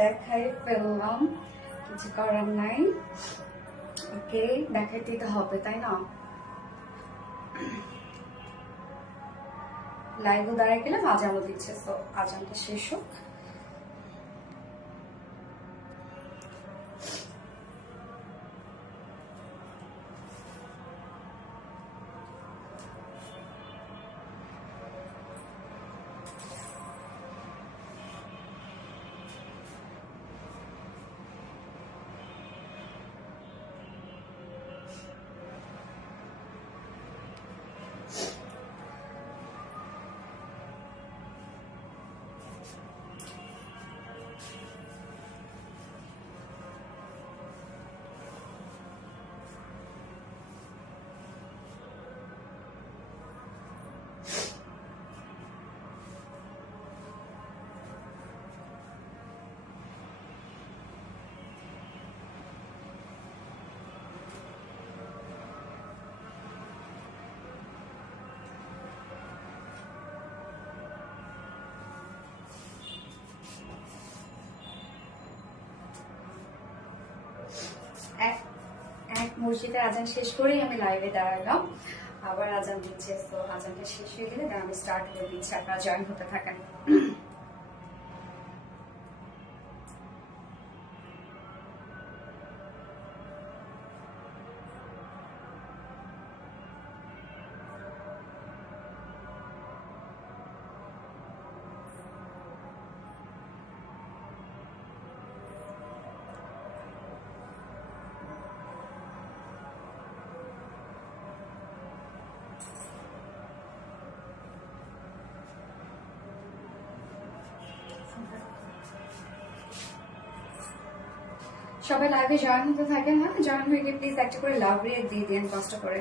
দেখাই ফেললাম, কিছু করার নাই। ওকে, দেখাইতেই তো হবে, তাই না? লাইভও দাঁড়ায় গেলাম, আজানও দিচ্ছে, তো আজানটা শেষ হোক। এক মসজিদে আজান শেষ করেই আমি লাইভে দাঁড়ালাম, আবার আজান দিচ্ছে, তো আজানটা শেষ হয়ে গেলে আমি স্টার্ট করে দিচ্ছি, আপনারা জয়েন হতে থাকেন। সবাই লাইভে জয়েন হতে থাকেন। হ্যাঁ, জয়েন হয়ে গিয়ে প্লিজ একটা করে লাভ রেট দিয়ে দিন কষ্ট করে।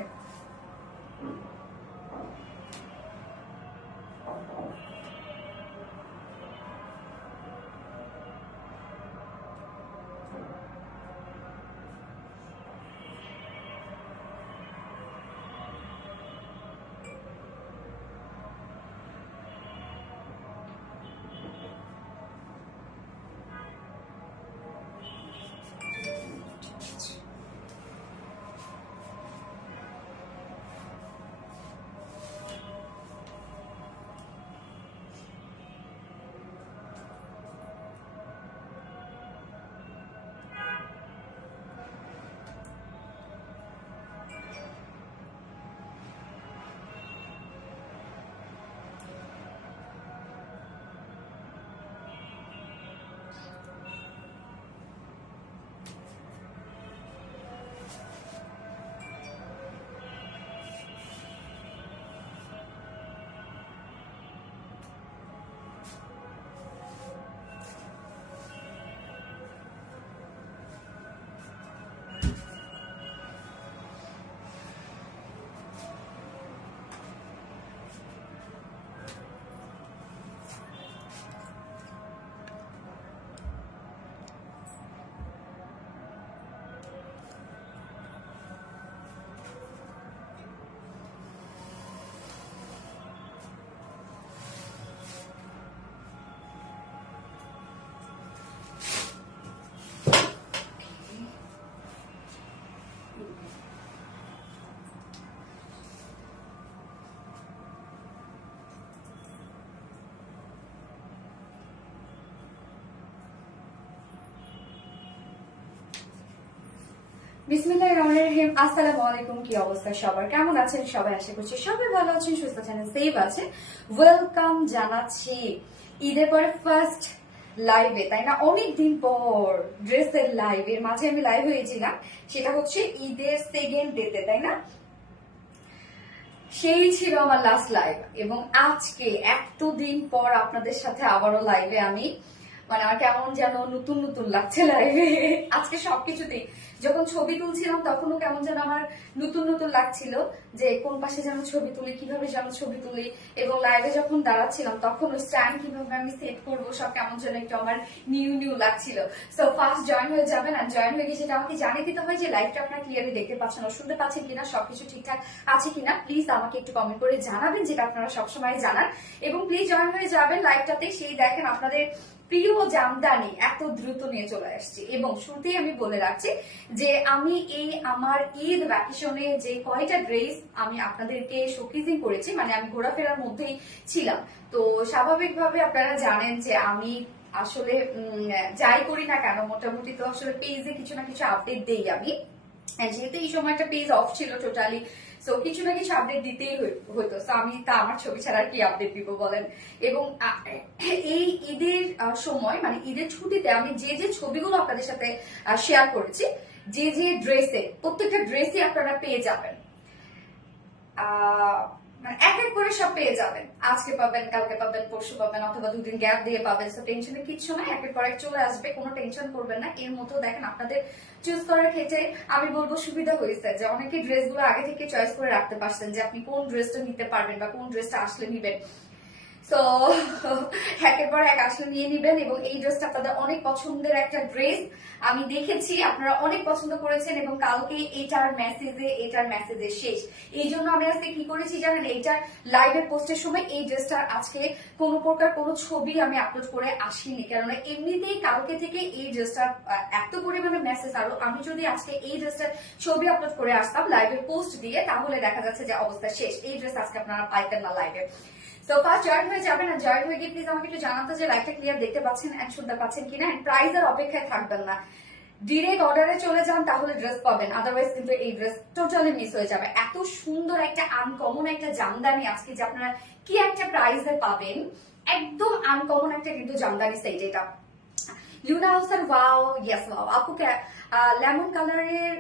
বিসমিল্লাহির রহমানির রহিম। আসসালামু আলাইকুম। কি অবস্থা সবার, কেমন আছেন সবাই? আশা করছি সবাই ভালো আছেন, সুস্থ আছেন, সেফ আছেন। ওয়েলকাম জানাচ্ছি ঈদের পরে ফার্স্ট লাইভে, তাই না? অনেকদিন পর ড্রেসের লাইভের মাঝে আমি লাইভ হয়েছিলাম, সেটা হচ্ছে ঈদের সেকেন্ড ডেতে, তাই না? সেই ছিল আমার লাস্ট লাইভ, এবং আজকে এতদিন পর আপনাদের সাথে আবারও লাইভে আমি, মানে আমার কেমন যেন নতুন নতুন লাগছে লাইভে। আজকে সবকিছুতেই যখন ছবি তুলছিলাম তখনও কেমন যেন আমার নতুন নতুন লাগছিল যে কোন পাশে যেন ছবি তুলি, কিভাবে যেন ছবি তুলি, এবং লাইভে যখন দাঁড়াচ্ছিলাম তখন স্ট্যান্ড কিভাবে আমি সেট করবো সব কেমন যেন একটু আমার নিউ নিউ লাগছিল। সো ফার্স্ট জয়েন হয়ে যাবেন, আর জয়েন হয়ে গিয়ে যেটা আমাকে জানিয়ে দিতে হয় যে লাইভটা আপনারা ক্লিয়ারলি দেখতে পাচ্ছেন ও শুনতে পাচ্ছেন কিনা, সবকিছু ঠিকঠাক আছে কিনা, প্লিজ আমাকে একটু কমেন্ট করে জানাবেন, যেটা আপনারা সবসময় জানান। এবং প্লিজ জয়েন হয়ে যাবেন লাইভটাতে। সেই দেখেন আপনাদের প্রিয় জামদানি এত দ্রুত নিয়ে চলে আসছি। এবং শুরুতেই আমি বলে রাখছি যে আমি এই আমার ঈদ ভ্যাকেশনে যে কয়টা ড্রেস আমি আপনাদেরকে শোকেজিং করেছি, মানে আমি ঘোরাফেরার মধ্যেই ছিলাম, তো স্বাভাবিকভাবে আপনারা জানেন যে আমি আসলে যাই করি না কেন মোটামুটি তো আসলে পেজে কিছু না কিছু আপডেট দেই আমি, যেহেতু এই সময়টা পেজ অফ ছিল টোটালি, সো কিছু না কিছু আপডেট দিতেই হতো। সো আমি তা আমার ছবি ছাড়া কি আপডেট দিব বলেন। এবং এই ঈদের সময় মানে ঈদের ছুটিতে আমি যে যে ছবিগুলো আপনাদের সাথে শেয়ার করেছি, যে যে ড্রেসে, প্রত্যেকটা ড্রেসই আপনারা পেয়ে যাবেন, মানে এক এক করে সব পেয়ে যাবেন। আজকে পাবেন, কালকে পাবেন, পরশু পাবেন, অথবা দুদিন গ্যাপ দিয়ে পাবেন। তো টেনশনের কিছু নাই, একের পর এক চলে আসবে, কোনো টেনশন করবেন না। এর মতো দেখেন আপনাদের চুজ করার ক্ষেত্রে আমি বলবো সুবিধা হয়েছে যে অনেকে ড্রেসগুলো আগে থেকে চয়েস করে রাখতে পারছেন যে আপনি কোন ড্রেসটা নিতে পারবেন বা কোন ড্রেসটা আসলে নিবেন। তো একের পর এক আসলে নিয়ে নিবেন। এবং এই ড্রেসটা আপনাদের অনেক পছন্দের একটা ড্রেস, আমি দেখেছি আপনারা অনেক পছন্দ করেছেন, এবং কালকে এটার মেসেজে শেষ। এই জন্য আমি আজকে কি করেছি জানেন, এইটার লাইভের পোস্টের সময় এই ড্রেসটার আজকে কোনো প্রকার কোনো ছবি আমি আপলোড করে আসিনি, কেননা এমনিতেই কালকে থেকে এই ড্রেসটার এত পরিমাণে মেসেজ, আরো আমি যদি আজকে এই ড্রেসটার ছবি আপলোড করে আসতাম লাইভের পোস্ট দিয়ে, তাহলে দেখা যাচ্ছে যে অবস্থা শেষ, এই ড্রেস আজকে আপনারা পাইতেন না লাইভে। তো ফার্স্ট জয়েন হয়ে যাবেন, আর জয়েন হয়ে গিয়ে প্লিজ আমাকে একটু জানাতে যে লাইভটা ক্লিয়ার দেখতে পাচ্ছেন এন্ড শুনতে পাচ্ছেন কিনা, এন্ড প্রাইজের অপেক্ষায় থাকবেন না, ডিরেক্ট অর্ডারে চলে যান, তাহলে ড্রেস পাবেন, আদারওয়াইজ কিন্তু এই ড্রেস টোটালি মিস হয়ে যাবে। এত সুন্দর একটা আনকমন একটা জামদানি আজকে যে আপনারা কি একটা প্রাইজে পাবেন, একদম আনকমন একটা কিন্তু জামদানি সেট এটা। লুনা হাউসের ওয়াও, ইয়েস ওয়াও আপুকে লেমন কালারের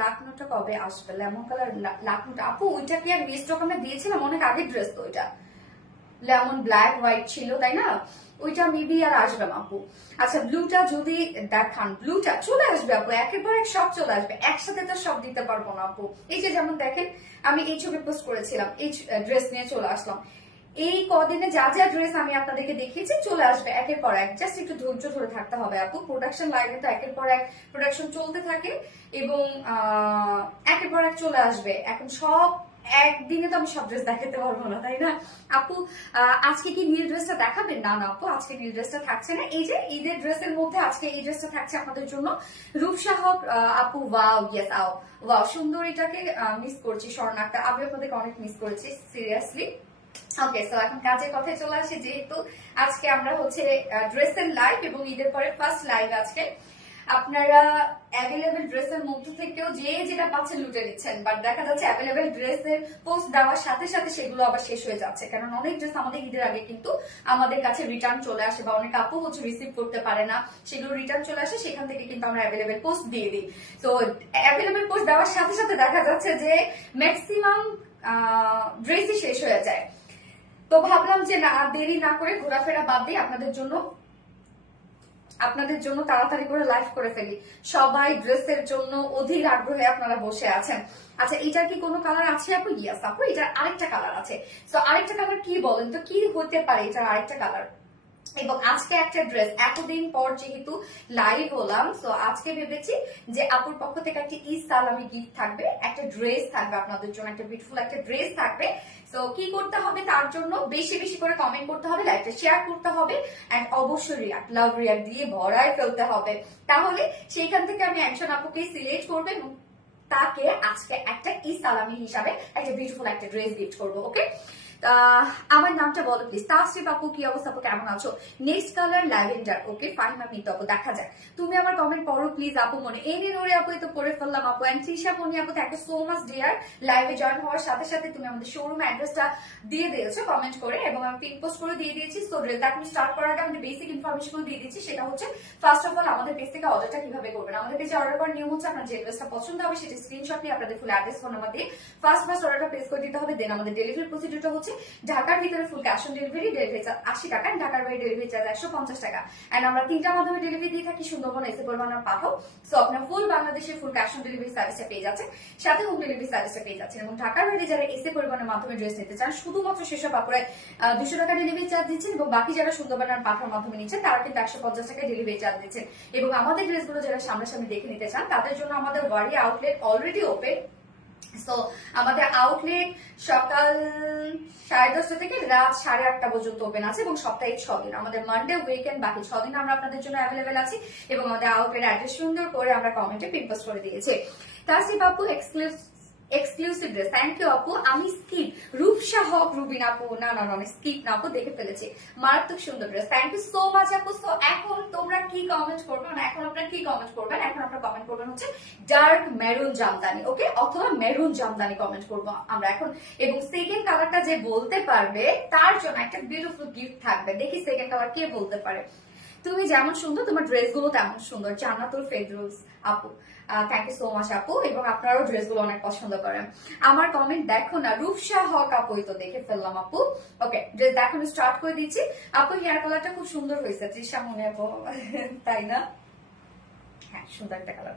লাকনোটা কবে আসবে? লেমন কালার লাকনোটা আপু ওইটা কি আর রিস্টক আমরা দিয়েছিলাম অনেক আগের ড্রেস, তো ওইটা লেমন ব্ল্যাক হোয়াইট ছিল তাই না, ওইটা মেবি আর আসবে না আপু। আচ্ছা ব্লুটা যদি দেখান, ব্লুটা চলে আসবে আপু, একেবারে সব চলে আসবে, একসাথে তো সব দিতে পারবো না আপু। এই যে যেমন দেখেন আমি এই ছবি পোস্ট করেছিলাম, এই ড্রেস নিয়ে চলে আসলাম, এই কদিনে যা যা ড্রেস আমি আপনাদেরকে দেখিয়েছি চলে আসবে একের পর এক, জাস্ট একটু ধৈর্য ধরে থাকতে হবে আপু। প্রোডাকশন লাইনে তো একের পর এক প্রোডাকশন চলতে থাকে, এবং একের পর এক চলে আসবে। এখন সব একদিনে তো আমি সব ড্রেস দেখাতে পারবো না তাই না আপু। আজকে কি নীল ড্রেসটা দেখাবেন? না না আপু, আজকে নীল ড্রেসটা থাকছে না। এই যে ঈদের ড্রেসের মধ্যে আজকে এই ড্রেসটা থাকছে আপনাদের জন্য। রূপসা হক আপু ওয়াও, ইয়েস আও ওয়াও, সুন্দর, এটাকে মিস করছি, স্বর্ণাক্তা আমি আপনাদেরকে অনেক মিস করেছি সিরিয়াসলি। ওকে, সো এখন কাজের কথায় চলে আসি, যেহেতু আজকে আমরা হচ্ছে ড্রেসের লাইভ এবং ঈদের পরে ফার্স্ট লাইভ আজকে, আপনারা অ্যাভেলেবেল ড্রেসের মধ্যে থেকেও যে যেটা পাচ্ছেন লুটে নিচ্ছেন, বাট দেখা যাচ্ছে অ্যাভেলেবেল ড্রেসের পোস্ট দেওয়ার সাথে সাথে সেগুলো আবার শেষ হয়ে যাচ্ছে, কারণ অনেক ড্রেস আমাদের ঈদের আগে কিন্তু আমাদের কাছে রিটার্ন চলে আসে, বা অনেক আপু হচ্ছে রিসিভ করতে পারে না, সেগুলো রিটার্ন চলে আসে, সেখান থেকে কিন্তু আমরা অ্যাভেলেবেল পোস্ট দিয়ে দিই। তো অ্যাভেলেবেল পোস্ট দেওয়ার সাথে সাথে দেখা যাচ্ছে যে ম্যাক্সিমাম ড্রেসই শেষ হয়ে যায়। তো ভাবলাম যে না দেরি না করে ঘোরাফেরা বাদ দিয়ে আপনাদের জন্য তাড়াতাড়ি করে লাইভ করে ফেলি। সবাই ড্রেসের জন্য অধীর আগ্রহে আপনারা বসে আছেন। আচ্ছা এটার কি কোনো কালার আছে আপু? ইয়াস আপু, এটার আরেকটা কালার আছে। তো আরেকটা কালার কি বলেন তো, কি হতে পারে এটার আরেকটা কালার? এবং আজকে একটা ড্রেস, এতদিন পর যেহেতু লাইভ হলাম, তো আজকে ভেবেছি যে আপুর পক্ষ থেকে একটা ঈদ সালামি গিফট থাকবে, একটা ড্রেস থাকবে আপনাদের জন্য, একটা বিউটিফুল একটা ড্রেস থাকবে। তো কি করতে হবে তার জন্য, বেশি বেশি করে কমেন্ট করতে হবে, লাইভটা শেয়ার করতে হবে, এন্ড অবশ্যই রিয়াক্ট, লাভ রিয়াক্ট দিয়ে ভরায় ফেলতে হবে। তাহলে সেইখান থেকে আমি একজন আপুকে সিলেক্ট করবো এবং তাকে আজকে একটা ঈদ সালামি হিসাবে একটা বিউটিফুল একটা ড্রেস গিফট করবো। ওকে, আমার নামটা বলো প্লিজ। তাসরিফ আপু, কি অবস্থা আপু, কেমন আছো? Next colour lavender. Okay Fahima Mit আপু, দেখা যায় তুমি আমার কমেন্ট পড়ো প্লিজ আপু। মনে এনে নোরে আপু তো পড়ে ফেললাম আপু। এন্ড তৃষা মনি আপু, thank you so much dear, লাইভে জয়েন হওয়ার সাথে সাথে তুমি আমাদের শোরুম অ্যাড্রেসটা দিয়ে দিয়েছো কমেন্ট করে, এবং আমি পিন পোস্ট করে দিয়ে দিয়েছি। সো ড্রেসটা তুমি স্টার্ট করার আগে আমাদের বেসিক ইনফরমেশন গুলো দিয়ে দিচ্ছি। সেটা হচ্ছে ফার্স্ট অফ অল আমাদের পেজ থেকে অর্ডারটা কিভাবে করবেন। আমাদের পেজে অর্ডার করার নিয়ম হচ্ছে আপনার যে ড্রেসটা পছন্দ হবে সেটা স্ক্রিনশট নিয়ে আপনাদের ফুল অ্যাড্রেস ফোন নাম্বার দিয়ে ফার্স্ট অর্ডারটা প্লেস করে দিতে হবে। দেন আমাদের ডেলিভারি প্রসিডিউরটা হচ্ছে হচ্ছে ঢাকার ভিতরে full cash on delivery, delivery charge 80 টাকা, ঢাকার বাইরে ডেলিভারি চার্জ 150 টাকা। এন্ড আমরা 3টার মাধ্যমে ডেলিভারি দিয়ে থাকি, সুন্দরবন, এসে পরিমাণ পাঠাও। সো আপনার ফুল বাংলাদেশের ফুল ক্যাশ অন ডেলিভারি সার্ভিসটা পেয়ে যাচ্ছেন, সাথে হোম ডেলিভারি সার্ভিসটা পেয়ে যাচ্ছেন। এবং ঢাকার বাইরে যারা এসে পরিমাণের মাধ্যমে ড্রেস নিতে চান, শুধুমাত্র সেসব আপুরাই 200 টাকা ডেলিভারি চার্জ দিচ্ছেন, এবং বাকি যারা সুন্দরবন পাঠার মাধ্যমে নিচ্ছেন তারা কিন্তু 150 টাকা ডেলিভারি চার্জ দিচ্ছেন। এবং আমাদের ড্রেসগুলো যারা সামনাসামনি দেখে নিতে চান তাদের জন্য আমাদের ওয়ারি আউটলেট অলরেডি ওপেন। সো আমাদের আউটলেট সকাল 10:30 থেকে রাত 8:30 পর্যন্ত ওপেন আছে, এবং সপ্তাহে 6 দিন, আমাদের মানডে উইকেন্ড বাকি 6 দিন আমরা আপনাদের জন্য অ্যাভেলেবেল আছি। এবং আমাদের আউটলেট অ্যাড্রেস সুন্দর করে আমরা কমেন্টে পিন পোস্ট করে দিয়েছি। তাসরিফ আপু এক্সক্লুসিভ ড্রেস, থ্যাংক ইউ আপু। আমি স্কিপ, রূপসা হক রুবিন আপু, না স্কিপ না আপু, দেখে ফেলেছি, মারাত্মক সুন্দর dress, thank you so much আপু। সো এখন তোমরা কি কমেন্ট করবে, এখন আপনারা কি কমেন্ট করবেন, এখন আপনারা কমেন্ট করবেন হচ্ছে ডার্ক মেরুন জামদানি, ওকে, অথবা মেরুন জামদানি কমেন্ট করবো আমরা এখন। এবং সেকেন্ড কালারটা যে বলতে পারবে তার জন্য একটা বিউটিফুল গিফট থাকবে। দেখি সেকেন্ড কালার কে বলতে পারে। তুমি যেমন সুন্দর, তোমার ড্রেসগুলো তেমন সুন্দর, জান্নাতুল ফেরদৌস আপু, থ্যাংক ইউ সো মাচ আপু। এবং আপনারাও ড্রেসগুলো অনেক পছন্দ করেন। আমার কমেন্ট দেখো না, রূপসা হক আপু, তো দেখে ফেললাম আপু। ওকে, ড্রেস দেখানো স্টার্ট করে দিচ্ছি। আপু হেয়ার কালারটা খুব সুন্দর হয়েছে, তৃষা মনে আপু, তাই না? হ্যাঁ, সুন্দর একটা কালার।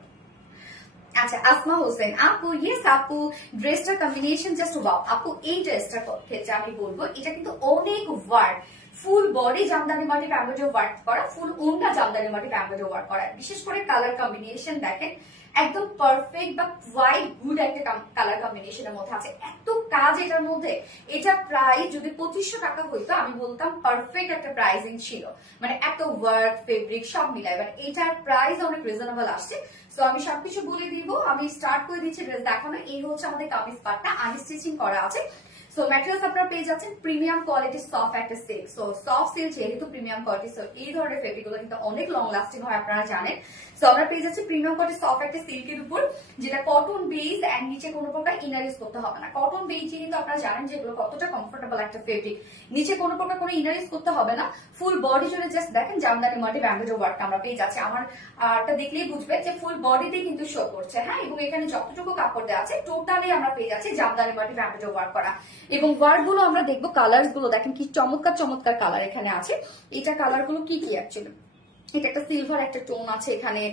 আচ্ছা, আসমা হোসেন আপু, ইয়েস আপু, ড্রেসটার কম্বিনেশন জাস্ট ওয়াও আপু। এই ড্রেসটার ক্ষেত্রে আমি বলবো এটা কিন্তু অনেক ওয়ার্ক, ফুল বডি জামদানি মাটি এমব্রয়ডারি ওয়ার্ক করা, ফুল ওন্না জামদানি মাটি এমব্রয়ডারি ওয়ার্ক করা। বিশেষ করে কালার কম্বিনেশন দেখেন, একদম পারফেক্ট বা কোয়াইট গুড একটা কালার কম্বিনেশনের মধ্যে আছে, এত কাজ এটার মধ্যে। এটা প্রাইস যদি 2500 টাকা হইতো আমি বলতাম পারফেক্ট একটা প্রাইসিং ছিল, মানে এত ওয়ার্ক ফেব্রিক সব মিলাই, বাট এটার প্রাইস অনেক রিজনেবল আসছে। সো আমি সবকিছু বলে দিব, আমি স্টার্ট করে দিচ্ছি ড্রেস দেখানো। এই হচ্ছে আমাদের কামিজ পার্টটা, আনস্টিচিং করা আছে। সো ম্যাটেরিয়ালস আপনারা পেয়ে যাচ্ছেন প্রিমিয়াম কোয়ালিটি সফট একটা সিল্ক। সো সফট সিল্ক যেহেতু প্রিমিয়াম কোয়ালিটি, সো এই ধরনের ফেব্রিক গুলো কিন্তু অনেক লং লাস্টিং হয়, আপনারা জানেন। সো আমরা পেয়ে যাচ্ছি প্রিমিয়াম কোয়ালিটি সফট একটা সিল্কের উপর, যেটা কটন বেস এন্ড নিচে কোনো প্রকার ইনার ইউজ করতে হবে না। কটন বেস কিন্তু আপনারা জানেন যে এগুলো কতটা কমফোর্টেবল একটা ফেব্রিক, নিচে কোনো প্রকার কোনো ইনার ইউজ করতে হবে না। ফুল বডি জুড়ে জাস্ট দেখেন জামদানি মাটি এমব্রয়ডারি ওয়ার্ক আমরা পেয়ে যাচ্ছি। আমার দেখলেই বুঝবে যে ফুল বডিতে কিন্তু শো করছে, হ্যাঁ। এবং এখানে যতটুকু কাপড় দেওয়া আছে টোটালি আমরা পেয়ে যাচ্ছি জামদানি মাটি এমব্রয়ডারি ওয়ার্ক করা। এবং ওয়ার্ক গুলো আমরা দেখবো, কালার গুলো দেখেন কি চমৎকার চমৎকার কালার এখানে আছে। এটা কালার গুলো কি কি অ্যাকচুয়ালি, এটা একটা সিলভার একটা টোন আছে এখানে,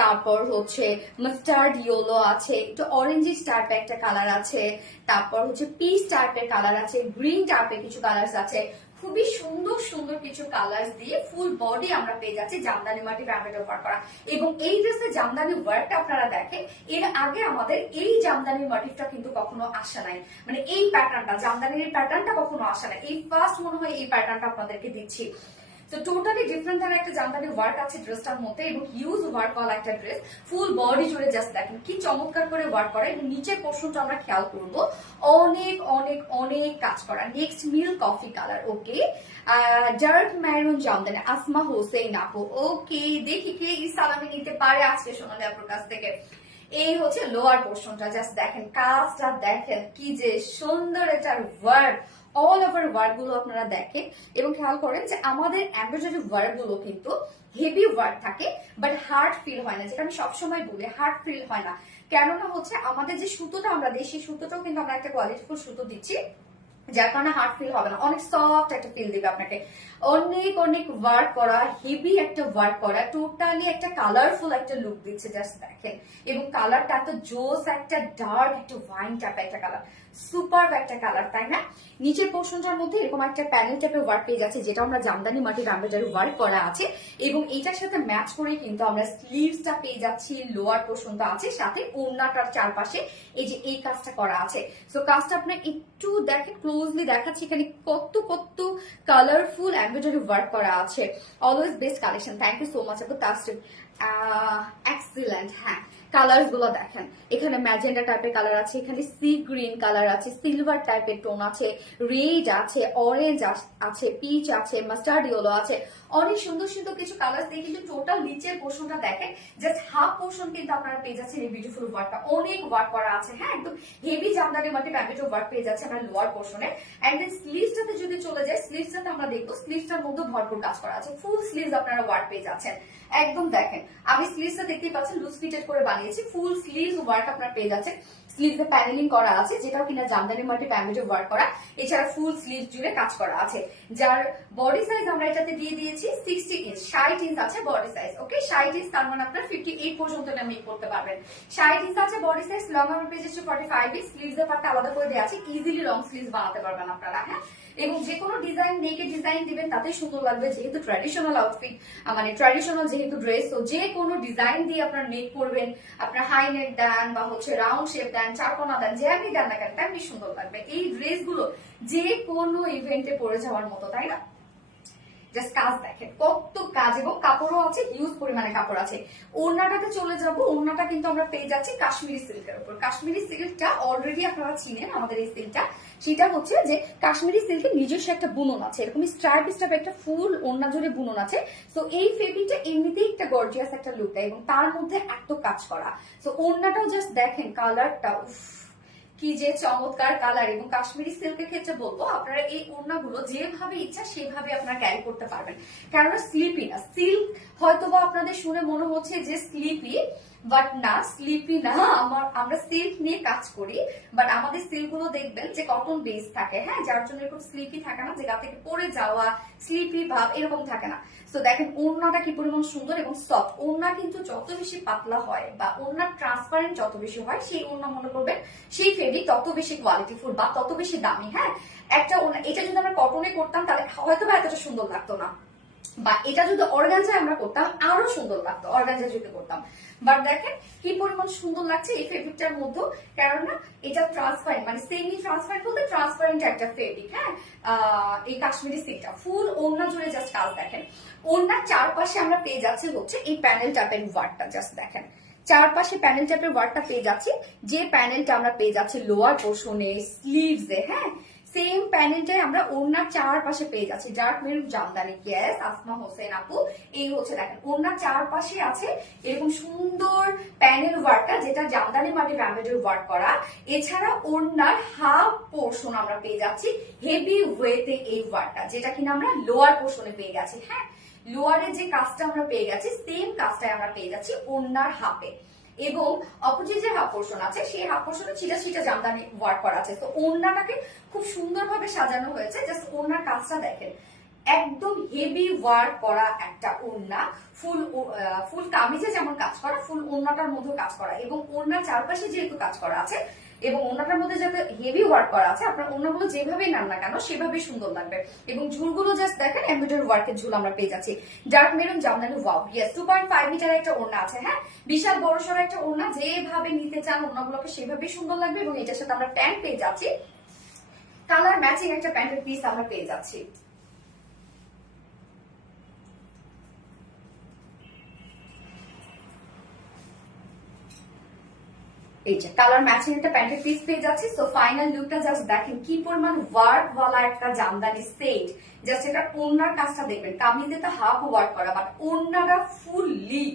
তারপর হচ্ছে মাস্টার্ড ইয়েলো আছে, একটু অরেঞ্জিশ টাইপের একটা কালার আছে, তারপর হচ্ছে পিচ টাইপের কালার আছে, গ্রিন টাইপের কিছু কালার আছে। খুবই সুন্দর সুন্দর কিছু কালার দিয়ে ফুল বডি আমরা পেয়ে যাচ্ছি জামদানি মাটি এমব্রয়ডারি ওয়ার্ক করা। এবং এই ড্রেসে জামদানি ওয়ার্কটা আপনারা দেখেন, এর আগে আমাদের এই জামদানি মোটিভটা কিন্তু কখনো আসে নাই, মানে এই প্যাটার্নটা, জামদানির প্যাটার্নটা কখনো আসে নাই, এই ফার্স্ট মনে হয় এই প্যাটার্নটা আপনাদেরকে দিচ্ছি। তো টোটালি ডিফারেন্ট ধরনের একটা জামদানি ওয়ার্ক আছে ড্রেসটার মধ্যে, এবং হিউজ ওয়ার্ক করা একটা ড্রেস, ফুল বডি জুড়ে জাস্ট দেখেন কি চমৎকার করে ওয়ার্ক করা। এবং নিচের পোর্শনটা আমরা খেয়াল করব, অনেক অনেক অনেক কাজ করা। নেক্সট মিল্ক কফি কালার, ওকে, ডার্ক মেরুন জামদানি, আসমা হোসেন আপু, ওকে। দেখি কে এই সালামি নিতে পারে আজকে সোনালী আপুর কাছ থেকে। এই হচ্ছে লোয়ার পোর্শনটা, জাস্ট দেখেন কাজটা দেখেন কি যে সুন্দর একটা ওয়ার্ক, অল ওভার ওয়ার্ক গুলো আপনারা দেখেন। এবং খেয়াল করেন যে আমাদের এমব্রয়ডারি ওয়ার্ক গুলো কিন্তু হেভি ওয়ার্ক থাকে, বাট হার্ড ফিল হয় না, যেটা আমি সবসময় বলি, হার্ড ফিল হয় না। কেননা হচ্ছে আমাদের যে সুতোটা আমরা দিই, সেই সুতোটাও কিন্তু আমরা একটা কোয়ালিটিফুল সুতো দিচ্ছি, যার কারণে হার্ড ফিল হবে না, অনেক সফট একটা ফিল দিবে আপনাকে। অনেক অনেক ওয়ার্ক করা, হেভি একটা ওয়ার্ক করা, টোটালি একটা কালারফুল একটা লুক দিচ্ছে, জাস্ট দেখেন। এবং কালারটা এত জোস একটা ডার্ক একটা ওয়াইন টাইপের একটা কালার, সুপার একটা কালার, তাই না? নিচের পোর্শনটার মধ্যে এরকম একটা প্যানেল টাইপের ওয়ার্ক পেয়ে যাচ্ছে, যেটা আমরা জামদানি মাটির এমব্রয়ডারি ওয়ার্ক করা আছে। এবং এইটার সাথে ম্যাচ করে কিন্তু আমরা স্লিভসটা পেয়ে যাচ্ছি, লোয়ার পোর্শনটা আছে, সাথে ওড়নাটার চারপাশে এই যে এই কাজটা করা আছে। সো কাজটা আপনি একটু দেখেন, ক্লোজলি দেখাচ্ছি, এখানে কত কত কালারফুল এমব্রয়ডারি ওয়ার্ক করা আছে। Always best collection, thank you so much আপু। তাসরিফ এক্সিলেন্ট, হ্যাঁ। কালার গুলো দেখেন, এখানে ম্যাজেন্ডা টাইপের কালার আছে, এখানে সি গ্রিন কালার আছে, সিলভার টাইপের টোন আছে, রেড আছে, অরেঞ্জ আছে, পিচ আছে, মাস্টার্ড ইয়েলো আছে, অনেক সুন্দর সুন্দর কিছু কালার দিয়ে কিন্তু টোটাল নিচের পোর্শনটা দেখেন, জাস্ট হাফ পোর্শন কিন্তু আপনারা পেয়ে যাচ্ছেন এই বিউটিফুল ওয়ার্কটা, অনেক ওয়ার্ক করা আছে, হ্যাঁ, একদম হেভি জামদানি মাটি প্যাকেটও ওয়ার্ক পেয়ে যাচ্ছে আমরা লোয়ার পোর্শনে। এন্ড দেন স্লিভসটাতে যদি চলে যায়, স্লিভসটাতে আমরা দেখবো স্লিভসটার মধ্যে ভরপুর কাজ করা আছে, ফুল স্লিভস আপনারা ওয়ার্ক পেয়ে যাচ্ছেন। একদম দেখেন, আমি স্লিভসটা দেখতেই পাচ্ছেন লুজ ফিটেড করে বানিয়েছি, ফুল স্লিভস ওয়ার্ক আপনারা পেয়ে যাচ্ছেন। স্লিভসে প্যানেলিং করা আছে, যেটাও কিনা জামদানি মাল্টি প্যামেজে ওয়ার্ক করা। এছাড়া ফুল স্লিভ জুড়ে কাজ করা আছে, যার বডি সাইজ আমরা এটাতে দিয়ে দিয়েছি 60 ইঞ্চ, 60 ইঞ্চ আছে বডি সাইজ। ওকে, 60 ইঞ্চ তার মানে আপনার 58 পর্যন্ত এটা মেক করতে পারবেন। 60 ইঞ্চ আছে বডি সাইজ, লং আমরা পেয়েছি 45 ইঞ্চ। স্লিভসের পার্টটা আলাদা করে দেওয়া আছে, ইজিলি লং স্লিভস বানাতে পারবেন আপনারা। হ্যাঁ, এবং যে কোনো ডিজাইন নেকের ডিজাইন দিবেন তাতেই সুন্দর লাগবে, যেহেতু ট্র্যাডিশনাল আউটফিট, মানে ট্র্যাডিশনাল যেহেতু ড্রেস, তো যে কোনো ডিজাইন দিয়ে আপনার মেক করবেন, আপনার হাই নেক দেন বা হচ্ছে রাউন্ড শেপ দেন, চারকোনা দেন, যেমনি দেন না কেন তেমনি সুন্দর লাগবে। এই ড্রেসগুলো যে কোনো ইভেন্টে পরে যাওয়ার মতো, তাই না? জাস্ট কাজ দেখেন কত কাজ, এবং কাপড়ও আছে, হিউজ পরিমাণে কাপড় আছে। ওড়নাটাতে চলে যাব, ওড়নাটা কিন্তু আমরা পেয়ে যাচ্ছি কাশ্মীরি সিল্কের উপর। কাশ্মীরি সিল্কটা অলরেডি আপনারা চিনেন আমাদের এই সিল্কটা, সেটা হচ্ছে যে কাশ্মীরি সিল্কের নিজস্ব একটা বুনন আছে, এরকম স্ট্রাইপ স্ট্রাইপ একটা ফুল ওড়না জুড়ে বুনন আছে। তো এই ফেব্রিকটা এমনিতেই একটা গর্জিয়াস একটা লুক দেয়, এবং তার মধ্যে এত কাজ করা। তো ওড়নাটাও জাস্ট দেখেন, কালারটা কি যে চমৎকার কালার। এবং কাশ্মীরি সিল্কের ক্ষেত্রে বলবো আপনারা এই ওড়নাগুলো যেভাবে ইচ্ছা সেভাবে আপনারা ক্যারি করতে পারবেন, কেননা স্লিপি না। সিল্ক হয়তোবা আপনাদের শুনে মনে হচ্ছে যে স্লিপি, বাট না, স্লিপি না। আমরা সিল্ক নিয়ে কাজ করি, বাট আমাদের সিল্ক গুলো দেখবেন যে কটন বেস থাকে, হ্যাঁ, যার জন্য এরকম স্লিপি থাকে না, যে গা থেকে পড়ে যাওয়া স্লিপি ভাব এরকম থাকে না। তো দেখেন ওড়নাটা কি পরিমাণ সুন্দর এবং সফট। ওড়না কিন্তু যত বেশি পাতলা হয় বা ওড়নার ট্রান্সপারেন্ট যত বেশি হয়, সেই ওড়না মনে করবেন সেই ফেব্রিক তত বেশি কোয়ালিটিফুল বা তত বেশি দামি। হ্যাঁ, একটা ওড়না এটা যদি আমরা কটনে করতাম তাহলে হয়তো বা এতটা সুন্দর লাগতো না, বা এটা যদি অর্গানজায় আমরা করতাম আরো সুন্দর লাগতো, অর্গানজায় যদি করতাম। বাট দেখেন কি পরিমাণ সুন্দর লাগছে এই ফেব্রিকটার মধ্যে, কেননা এটা ট্রান্সপারেন্ট, মানে সেমি ট্রান্সপারেন্ট বলতে ট্রান্সপারেন্ট একটা ফেব্রিক। হ্যাঁ, এই কাশ্মীরি সিল্কটা ফুল ওড়না জুড়ে জাস্ট কাজ দেখেন। ওড়নার চারপাশে আমরা পেয়ে যাচ্ছি হচ্ছে এই প্যানেল টাইপের ওয়ার্কটা, জাস্ট দেখেন চারপাশে প্যানেল টাইপের ওয়ার্কটা পেয়ে যাচ্ছি, যে প্যানেলটা আমরা পেয়ে যাচ্ছি লোয়ার পোর্শনে, স্লিভসে। হ্যাঁ, সেম প্যানেলটাই আমরা ওড়নার চারপাশে পেয়ে যাচ্ছি। Dark maroon jamdani, yes Asma Hossain আপু, এই হচ্ছে দেখেন ওড়নার চারপাশে আছে এরকম সুন্দর প্যানেল ওয়ার্কটা, যেটা জামদানি মাল্টি প্যামেজের ওয়ার্ক করা। এছাড়া ওড়নার হাফ পোর্শন আমরা পেয়ে যাচ্ছি হেভি ওয়েতে এই ওয়ার্কটা, যেটা কিনা আমরা লোয়ার পোর্শনে পেয়ে গেছি। হ্যাঁ, লোয়ারের যে কাজটা আমরা পেয়ে গেছি সেম কাজটাই আমরা পেয়ে যাচ্ছি ওড়নার হাফে, এবং অপোজিট যে হাফ পোর্শন আছে সেই হাফ পোর্শনে ছিটা ছিটা জামদানি ওয়ার্ক করা আছে। তো ওড়নাটাকে খুব সুন্দরভাবে সাজানো হয়েছে, জাস্ট ওড়নার কাজটা দেখেন, একদম হেভি ওয়ার্ক করা একটা ওড়না। ফুল কামিজে যেমন কাজ করা, ফুল ওড়নাটার মধ্যে কাজ করা, এবং ওড়নার চারপাশে যেহেতু কাজ করা আছে এবং ওড়নাটার মধ্যে যাতে হেভি ওয়ার্ক করা আছে, আপনার ওড়নাগুলো যেভাবেই নেন না কেন সেভাবেই সুন্দর লাগবে। এবং ঝুলগুলো জাস্ট দেখেন এমব্রয়ডারি ওয়ার্কের ঝুল আমরা পেয়ে যাচ্ছি। Dark maroon jamdani, wow, yes 2.5 meter একটা ওড়না আছে। হ্যাঁ, বিশাল বড়সড় একটা ওড়না, যেভাবে নিতে চান ওড়নাগুলোকে সেভাবেই সুন্দর লাগবে। এবং এটার সাথে আমরা প্যান্ট পেয়ে যাচ্ছি, কালার ম্যাচিং একটা প্যান্টের পিস আমরা পেয়ে যাচ্ছি। এই যে কালার ম্যাচিং একটা প্যান্টের পিস পেয়ে যাচ্ছি। সো ফাইনাল লুকটা জাস্ট দেখেন কি পরিমাণ ওয়ার্ক ওয়ালা একটা জামদানি সেট। জাস্ট এটা ওড়নার কাজটা দেখবেন, কামিজে তো হাফ ওয়ার্ক করা, বাট ওড়নাটা ফুললি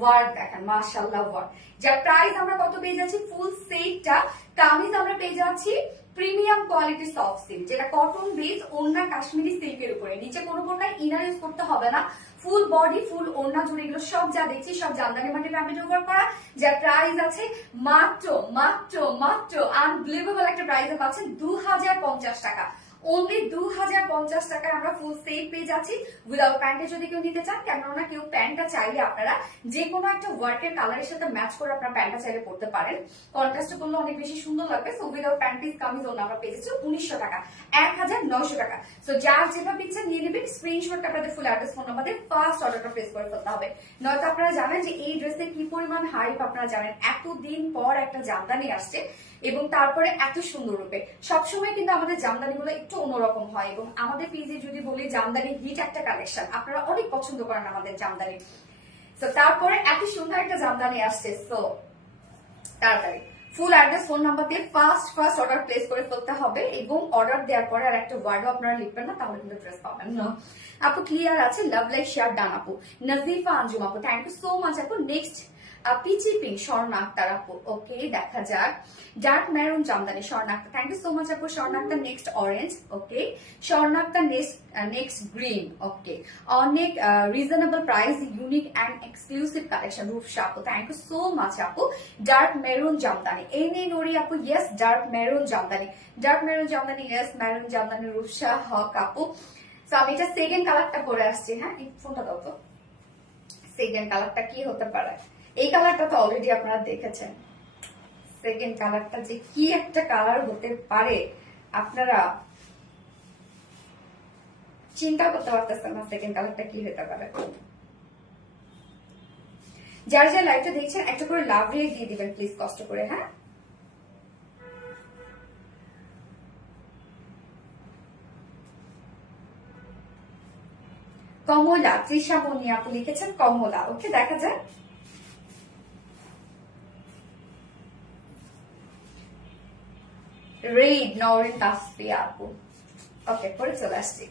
ওয়ার্ক দেখেন, মাশাআল্লাহ ওয়ার্ক। যার প্রাইস আমরা কত পেয়ে যাচ্ছি, ফুল সেটটা কামিজ আমরা পেয়ে যাচ্ছি প্রিমিয়াম কোয়ালিটি সফট সিল্ক, যেটা কটন বেস ওড়না কাশ্মীরি সিল্কের উপরে, নিচে কোনো প্রকার ইনার ইউজ করতে হবে না, ফুল বডি ফুল ওড়না জুড়ে এগুলো সব যা দেখছি সব জামদানি মাল্টি প্যামেজ ওভার করা। যার প্রাইস আছে মাত্র মাত্র মাত্র আনবিলিভেবল একটা প্রাইসে পাচ্ছেন 2050 টাকা। অনলি 2050 টাকায় আমরা ফুল সেট পেয়ে যাচ্ছি উইদাউট প্যান্টে। যদি কেউ নিতে চান, কেননা কেউ প্যান্টটা চাইলে আপনারা যে কোনো একটা ওয়ার্কের কালারের সাথে ম্যাচ করে আপনারা প্যান্টটা চাইলে পড়তে পারেন, কন্ট্রাস্ট করলে অনেক বেশি সুন্দর লাগবে। So without pant piece kameez ওড়না আমরা পেয়ে যাচ্ছি 1900 টাকা, 1900 টাকা। সো যার যেভাবে ইচ্ছা নিয়ে নেবেন, স্ক্রিনশট আপনাদের ফুল অ্যাড্রেস ফোন নাম্বার দিয়ে ফার্স্ট অর্ডারটা প্লেস করে ফেলতে হবে। নয়তো আপনারা জানেন যে এই ড্রেসের কি পরিমাণ হাইপ, আপনারা জানেন এতদিন পর একটা জামদানি আসছে এবং তারপরে এত সুন্দর রূপে। সবসময় কিন্তু আমাদের জামদানি গুলো একটু অন্যরকম হয়, এবং আমাদের পেজে যদি বলি জামদানি হিট একটা কালেকশন, আপনারা অনেক পছন্দ করেন আমাদের জামদানি। তো তারপরে এত সুন্দর একটা জামদানি আসছে। সো তাড়াতাড়ি ফুল অ্যাড্রেস ফোন নাম্বার দিয়ে ফার্স্ট অর্ডার প্লেস করে ফেলতে হবে, এবং অর্ডার দেওয়ার পরে আর একটা ওয়ার্ডও আপনারা লিখবেন না, তাহলে কিন্তু ড্রেস পাবেন না। আপু ক্লিয়ার আছে, লাভ লাইক শেয়ার ডান আপু। নাজিফা আঞ্জুম আপু, থ্যাংক ইউ সো মাচ আপু। নেক্সট পিচি পিঙ্ক স্বর্ণ আক্তার আপু, ওকে দেখা যাক। Dark maroon jamdani Swarna Akter, thank you so much আপু। স্বর্ণ আক্তার নেক্সট অরেঞ্জ, ওকে। স্বর্ণ আক্তার নেক্সট গ্রিন, ওকে। অনেক reasonable price, unique and exclusive collection Rupsa আপু, থ্যাংক ইউ সো মাচ আপু। ডার্ক মেরুন জামদানি এনে নরি আপু, yes dark maroon jamdani, dark maroon jamdani, yes maroon jamdani Rupsa Haque আপু। তো আমি এটা সেকেন্ড কালারটা পরে আসছি, হ্যাঁ ফোনটা দাও তো। সেকেন্ড কালারটা কি হতে পারে? এই কালারটা তো অলরেডি আপনারা দেখেছেন। সেকেন্ড কালারটা যে কি একটা কালার হতে পারে আপনারা চিন্তা করতে পারতেছেন না সেকেন্ড কালারটা কি হতে পারে। যার যার লাইভটা দেখছেন একটা করে লাভ রেট দিয়ে দিবেন প্লিজ, কষ্ট করে, হ্যাঁ। কমলা, তৃষামণি আপু লিখেছেন কমলা, ওকে দেখা যায়। রেড নরেন তাসফিয়া আপু, ওকে পরে চলে আসছি।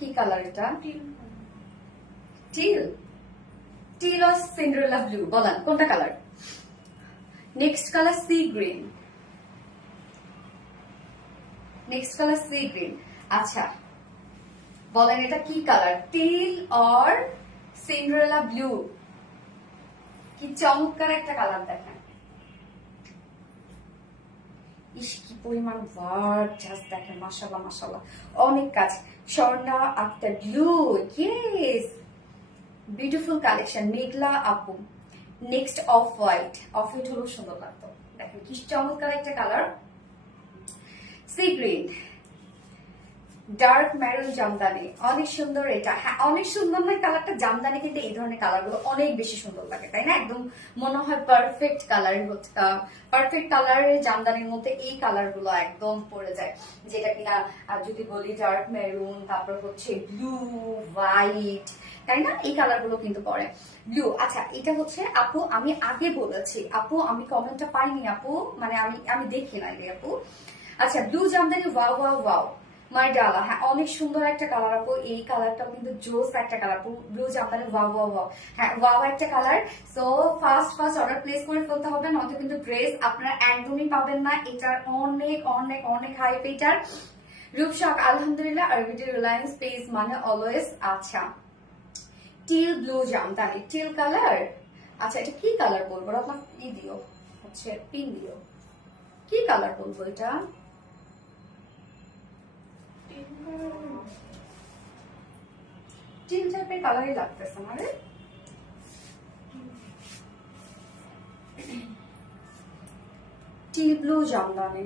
কি কালার এটা? Till, till or Cinderella blue, বলেন কোনটা colour? Next colour sea green, next colour sea green. আচ্ছা বলেন এটা কি colour? Till or Cinderella blue? কি চমৎকার একটা কালার দেখেন, ইস কি পরিমাণ ওয়ার্ক, জাস্ট দেখেন মাশাআল্লাহ মাশাআল্লাহ, অনেক কাজ। Swarna Akter blue, yes beautiful collection. Meghla আপু next off white, off white হলেও সুন্দর লাগতো, দেখেন কি চমৎকার একটা colour. Sea green, dark maroon jamdani, অনেক সুন্দর এটা, হ্যাঁ অনেক সুন্দর না কালারটা? জামদানি কিন্তু এই ধরনের কালার গুলো অনেক বেশি সুন্দর লাগে, তাই না? একদম মনে হয় পারফেক্ট কালার, পারফেক্ট কালারের জামদানির মধ্যে এই কালার গুলো একদম পড়ে যায়, যেটা কিনা যদি বলি ডার্ক মেরুন, তারপর হচ্ছে ব্লু, হোয়াইট, তাই না? এই কালার গুলো কিন্তু পড়ে। ব্লু, আচ্ছা এটা হচ্ছে আপু আমি আগে বলেছি আপু, আমি কমেন্টটা পাইনি আপু, মানে আমি দেখি নাই আপু। আচ্ছা blue Jamdani, wow wow wow মাই ডালা, হ্যাঁ অনেক সুন্দর একটা কালার আপু, এই কালারটাও কিন্তু জোস একটা colour. Blue Jamdani, wow wow wow, হ্যাঁ ওয়াও একটা colour. So first order place করে ফেলতে হবে, নয়তো কিন্তু ড্রেস আপনারা একদমই পাবেন না। এটার অনেক অনেক অনেক হাইপ এটার। রূপসাক আলহামদুলিল্লাহ, আরবিটি রিলায়েন্স পেজ মানে অলওয়েজ। আচ্ছা till blue Jamdani, till colour. আচ্ছা এটা কি কালার বলবো? আপনার ই দিও, হচ্ছে পিন দিও, কি কালার বলবো এটা? টিল টাইপের কালারই লাগতেছে না রে। Teal blue jamdani,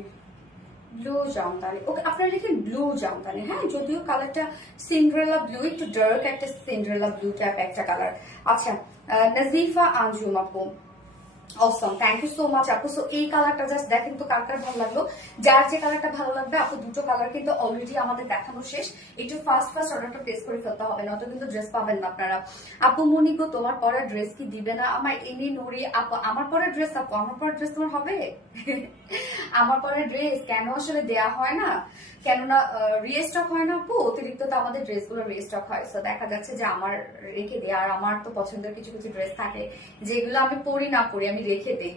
blue jamdani, okay আপনারা লিখেন ব্লু জামদানি, হ্যাঁ যদিও কালারটা সিন্ড্রেলা ব্লু, একটু ডার্ক একটা সিন্ড্রেলা ব্লু টাইপ একটা কালার। আচ্ছা নাজিফা আঞ্জুম আপু, awesome, thank you so much আপু। সো এই কালারটা জাস্ট দেখেন তো কার কার ভালো লাগলো। যার যে কালারটা ভালো লাগবে আপু, দুটো কালার কিন্তু অলরেডি আমাদের দেখানো শেষ। একটু ফার্স্ট অর্ডারটা প্লেস করে ফেলতে হবে, নয়তো কিন্তু ড্রেস পাবেন না আপনারা। আপু মনিকো তোমার পরা ড্রেস কি দিবে না? আমার এনে নুরি আপু, আমার পরা ড্রেস আপু, আমার পরা ড্রেস তোমার হবে? আমার পরা ড্রেস কেন আসলে দেয়া হয় না, কেননা রিস্টক হয় না আপু, অতিরিক্ত তো আমাদের ড্রেসগুলো রিস্টক হয়। সো দেখা যাচ্ছে যে আমার রেখে দেয়, আর আমার তো পছন্দের কিছু কিছু ড্রেস থাকে যেগুলো আমি পরি না পরি আমি রেখে দিই।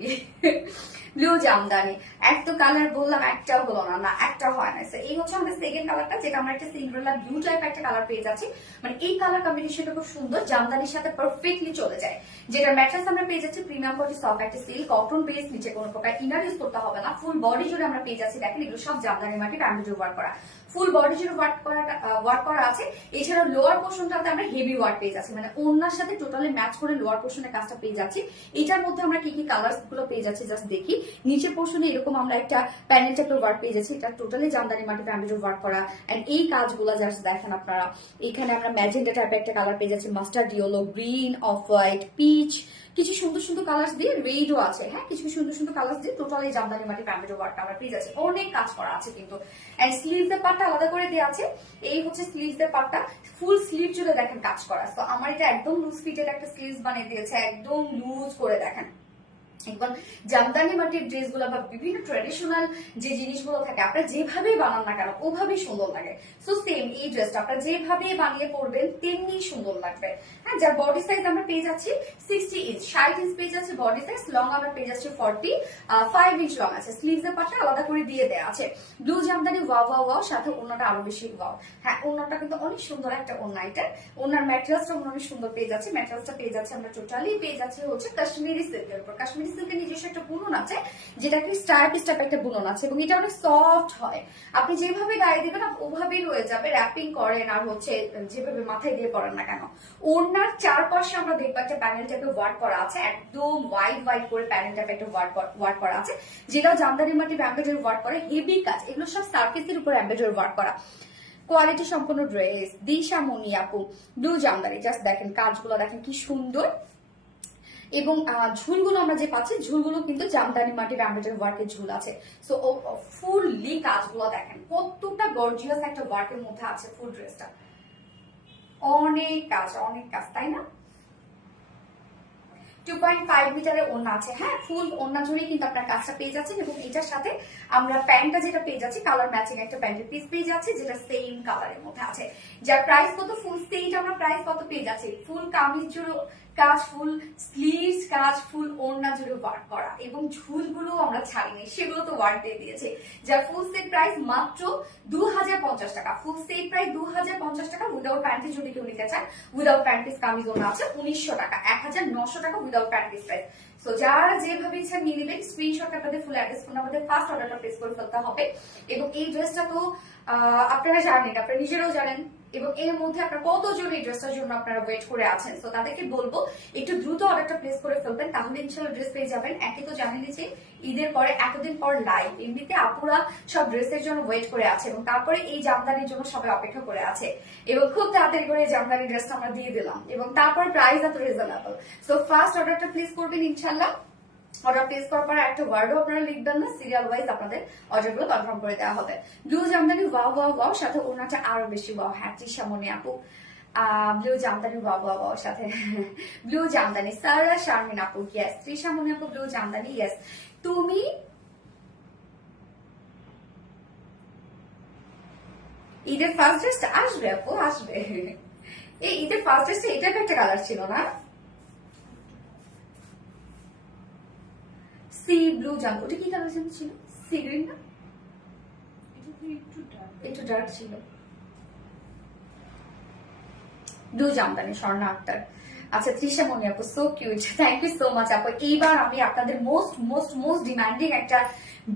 ব্লু জামদানি, এক তো কালার বললাম একটা হলো না, না একটা হয় না। এই হচ্ছে আমাদের সেকেন্ড কালারটা, যেটা আমরা একটা সিন্ড্রেলা ব্লু টাইপ একটা কালার পেয়ে যাচ্ছি। মানে এই কালার কম্বিনেশনটা খুব সুন্দর, জামদানির সাথে পারফেক্টলি চলে যায়। যেটা ম্যাট্রেস আমরা পেয়ে যাচ্ছি প্রিমিয়াম কোয়ালিটি সফট একটা সিল্ক কটন বেস, নিচে কোনো প্রকার ইনার ইউজ করতে হবে না। ফুল বডি জুড়ে আমরা পেয়ে যাচ্ছি, দেখেন এগুলো সব জামদানি মাটির এমব্রয়ডারি ওয়ার্ক করা, ফুল বডি জুড়ে ওয়ার্ক করা আছে। এছাড়া লোয়ার পোর্শনটাতে আমরা হেভি ওয়ার্ক পেয়ে যাচ্ছি, মানে ওড়নার সাথে টোটালি ম্যাচ করে লোয়ার পোর্শনের কাজটা পেয়ে যাচ্ছি। এটার মধ্যে আমরা কি কি কালার গুলো পেয়ে যাচ্ছি জাস্ট দেখি। নিচে পোর্শনে এরকম আমরা একটা প্যানেল টাইপের ওয়ার্ক পেয়ে যাচ্ছি, এটা টোটালি জামদানি মাটির এমব্রয়ডারি ওয়ার্ক করা। এন্ড এই কাজগুলো জাস্ট দেখেন আপনারা, এখানে আমরা ম্যাজেন্টা টাইপের একটা কালার পেয়ে যাচ্ছি, mustard yellow, green, off white, peach, কিছু সুন্দর সুন্দর কালার দিয়ে, রেডও আছে, হ্যাঁ কিছু সুন্দর সুন্দর কালার দিয়ে টোটালি জামদানি মাটির এমব্রয়ডারি ওয়ার্কটা আমরা পেয়ে যাচ্ছি। অনেক কাজ করা আছে কিন্তু। এন্ড স্লিভস এর পার্টটা আলাদা করে দেওয়া আছে। এই হচ্ছে স্লিভস এর পার্টটা, ফুল স্লিভ জুড়ে দেখেন কাজ করা। তো আমার এটা একদম লুজ ফিটেড একটা স্লিভস বানিয়ে দিয়েছে, একদম লুজ করে দেখেন। এখন জামদানি মাটির ড্রেস গুলো বা বিভিন্ন ট্রেডিশনাল যে জিনিসগুলো থাকে আপনারা যেভাবেই বানান না কেন ওভাবেই সুন্দর লাগে। সো সেম এই ড্রেসটা আপনারা যেভাবে বানিয়ে পরবেন তেমনি সুন্দর লাগবে। হ্যাঁ, যার বডি সাইজ আমরা পেয়ে যাচ্ছি 60 ইঞ্চ, 60 ইঞ্চ পেয়ে যাচ্ছে বডি সাইজ, লং আমরা পেয়ে যাচ্ছি 45 ইঞ্চ লং আছে। স্লিভস এর পাশে আলাদা করে দিয়ে দেওয়া আছে। Blue Jamdani wow wow wow, সাথে ওড়নাটা আরো বেশি ওয়াও। হ্যাঁ, ওড়নাটা কিন্তু অনেক সুন্দর একটা ওড়না, এটা ওড়নার ম্যাটেরিয়ালসটা অনেক সুন্দর পেয়ে যাচ্ছে। ম্যাটেরিয়ালসটা পেয়ে যাচ্ছে আমরা টোটালি পেয়ে যাচ্ছি হচ্ছে কাশ্মীরি সিল্কের উপর। কাশ্মীরি সিল্কের নিজস্ব একটা বুনন আছে, যেটা কি স্টাইপ স্টাইপ একটা বুনন আছে, এবং এটা অনেক সফট হয়। আপনি যেভাবে গায়ে দিবেন ওভাবেই রয়ে যাবে, র্যাপিং করেন আর হচ্ছে যেভাবে মাথায় দিয়ে পড়েন না কেন। ওড়নার চারপাশে আমরা দেখবো একটা প্যানেল টাইপের ওয়ার্ক করা আছে, একদম ওয়াইড ওয়াইড করে প্যানেল টাইপের একটা ওয়ার্ক করা আছে, যেটাও জামদানি মাটির এমব্রয়ডারি ওয়ার্ক করে, হেভি কাজ। এগুলো সব সার্ফেসের উপর এমব্রয়ডারি ওয়ার্ক করা, কোয়ালিটি সম্পন্ন ড্রেস। দিশা মনি আপু, ব্লু জামদানি, জাস্ট দেখেন কাজগুলো দেখেন কি সুন্দর। এবং ঝুলগুলো আমরা যে পাচ্ছি, ঝুলগুলো কিন্তু জামদানি মাটির এমব্রয়ডারি ওয়ার্কের ঝুল আছে। সো ফুললি কাজগুলো দেখেন কতটা গর্জিয়াস একটা ওয়ার্কের মধ্যে আছে ফুল ড্রেসটা। অনেক কাজ, অনেক কাজ, তাই না? 2.5 মিটারের ওড়না আছে। হ্যাঁ, ফুল ওড়না জুড়ে কিন্তু আপনার কাজটা পেয়ে যাচ্ছেন, এবং এটার সাথে আমরা প্যান্টটা যেটা পেয়ে যাচ্ছি কালার ম্যাচিং একটা প্যান্টের পিস পেয়ে যাচ্ছি, যেটা সেম কালারের মধ্যে আছে। যার প্রাইস কত, ফুল সেট আমরা প্রাইস কত পেয়ে যাচ্ছি, ফুল কামিজ জুড়ে কাজ, ফুল স্লিভস কাজ, ফুল ওড়না জুড়ে ওয়ার্ক করা, এবং ঝুলগুলো আমরা ছাড়িনি, সেগুলো তো ওয়ার্ক দিয়ে দিয়েছে। যার ফুল সেট প্রাইস মাত্র 2050 টাকা। ফুল সেট প্রাইস 2050 টাকা। উইদাউট প্যান্টিস যদি কেউ নিতে চান, উইদাউট প্যান্টিস কামিজ ওড়না আছে 1900 টাকা, 1900 টাকা উইদাউট প্যান্টিস প্রাইস। সো যারা যেভাবে ইচ্ছা নিয়ে নেবেন, স্ক্রিনশট আপনাদের ফুল অ্যাড্রেস ফোন আমাদের ফার্স্ট অর্ডারটা প্লেস করে ফেলতে হবে। এবং এই ড্রেসটা তো আপনারা জানেন, আপনারা নিজেরাও জানেন, এবং এর মধ্যে আপনার কতজন এই ড্রেসটার জন্য আপনারা ওয়েট করে আছেন। তো তাদেরকে বলবো একটু দ্রুত অর্ডারটা প্লেস করে ফেলবেন, তাহলে ইনশাআল্লাহ ড্রেস পেয়ে যাবেন। একে তো জানেনই যে ঈদের পরে এতদিন পর লাইভ, এমনিতে আপুরা সব ড্রেসের জন্য ওয়েট করে আছে, এবং তারপরে এই জামদানির জন্য সবাই অপেক্ষা করে আছে, এবং খুব তাড়াতাড়ি করে এই জামদানি ড্রেসটা আমরা দিয়ে দিলাম, এবং তারপর প্রাইস এত রিজনেবল। সো ফার্স্ট অর্ডারটা প্লেস করবেন ইনশাআল্লাহ। অর্ডার প্লেস করার পর একটা ওয়ার্ডও আপনারা লিখবেন না, সিরিয়াল ওয়াইজ আপনাদের অর্ডারগুলো কনফার্ম করে দেওয়া হবে। Blue Jamdani wow wow wow, সাথে ওনাটা আরো বেশি ওয়াও। হ্যাঁ, তৃষা মনি আপু, blue Jamdani wow wow wow, সাথে ব্লু জামদানি। সারা শারমিন আপু, ইয়েস। তৃষা মনি আপু, ব্লু জামদানি, ইয়েস। তুমি ঈদের ফার্স্ট ড্রেসটা আসবে আপু, আসবে। এই ঈদের ফার্স্ট ড্রেসটা এটা একটা কালার ছিল না, সি ব্লু জাম, ওটা কি কালার ছিল? সি গ্রিন না, একটু ডার্ক ছিল। ব্লু জামদানি, স্বর্ণা আক্তার। আচ্ছা, তৃষা মনি আপু, so cute, thank you so much আপু। এইবার আমি আপনাদের মোস্ট মোস্ট মোস্ট ডিমান্ডিং একটা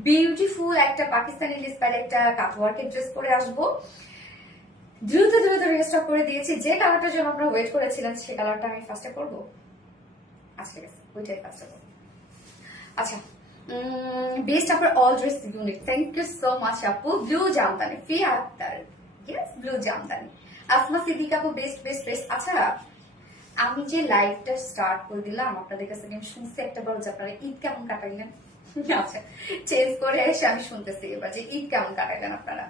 বিউটিফুল একটা পাকিস্তানি লিস্পার একটা কাটওয়ার্কের ড্রেস পরে আসবো। দ্রুত দ্রুত রেস্টক করে দিয়েছি। যে কালারটার জন্য আপনারা ওয়েট করেছিলেন সে কালারটা আমি ফার্স্টে করবো। আচ্ছা ঠিক আছে, ওইটাই ফার্স্টে করবো। আচ্ছা, বেস্ট আপনার all dress unique, thank you so much আপু। Blue jamdani, Fia Akter, yes blue jamdani. Asma Siddique আপু, বেস্ট বেস্ট ড্রেস। আচ্ছা, আমি যে লাইভটা স্টার্ট করে দিলাম আপনাদের কাছে আমি শুনছি একটা বড় যে আপনারা ঈদ কেমন কাটাইলেন। আচ্ছা, চেঞ্জ করে এসে আমি শুনতেছি এবার যে ঈদ কেমন কাটাইলেন আপনারা।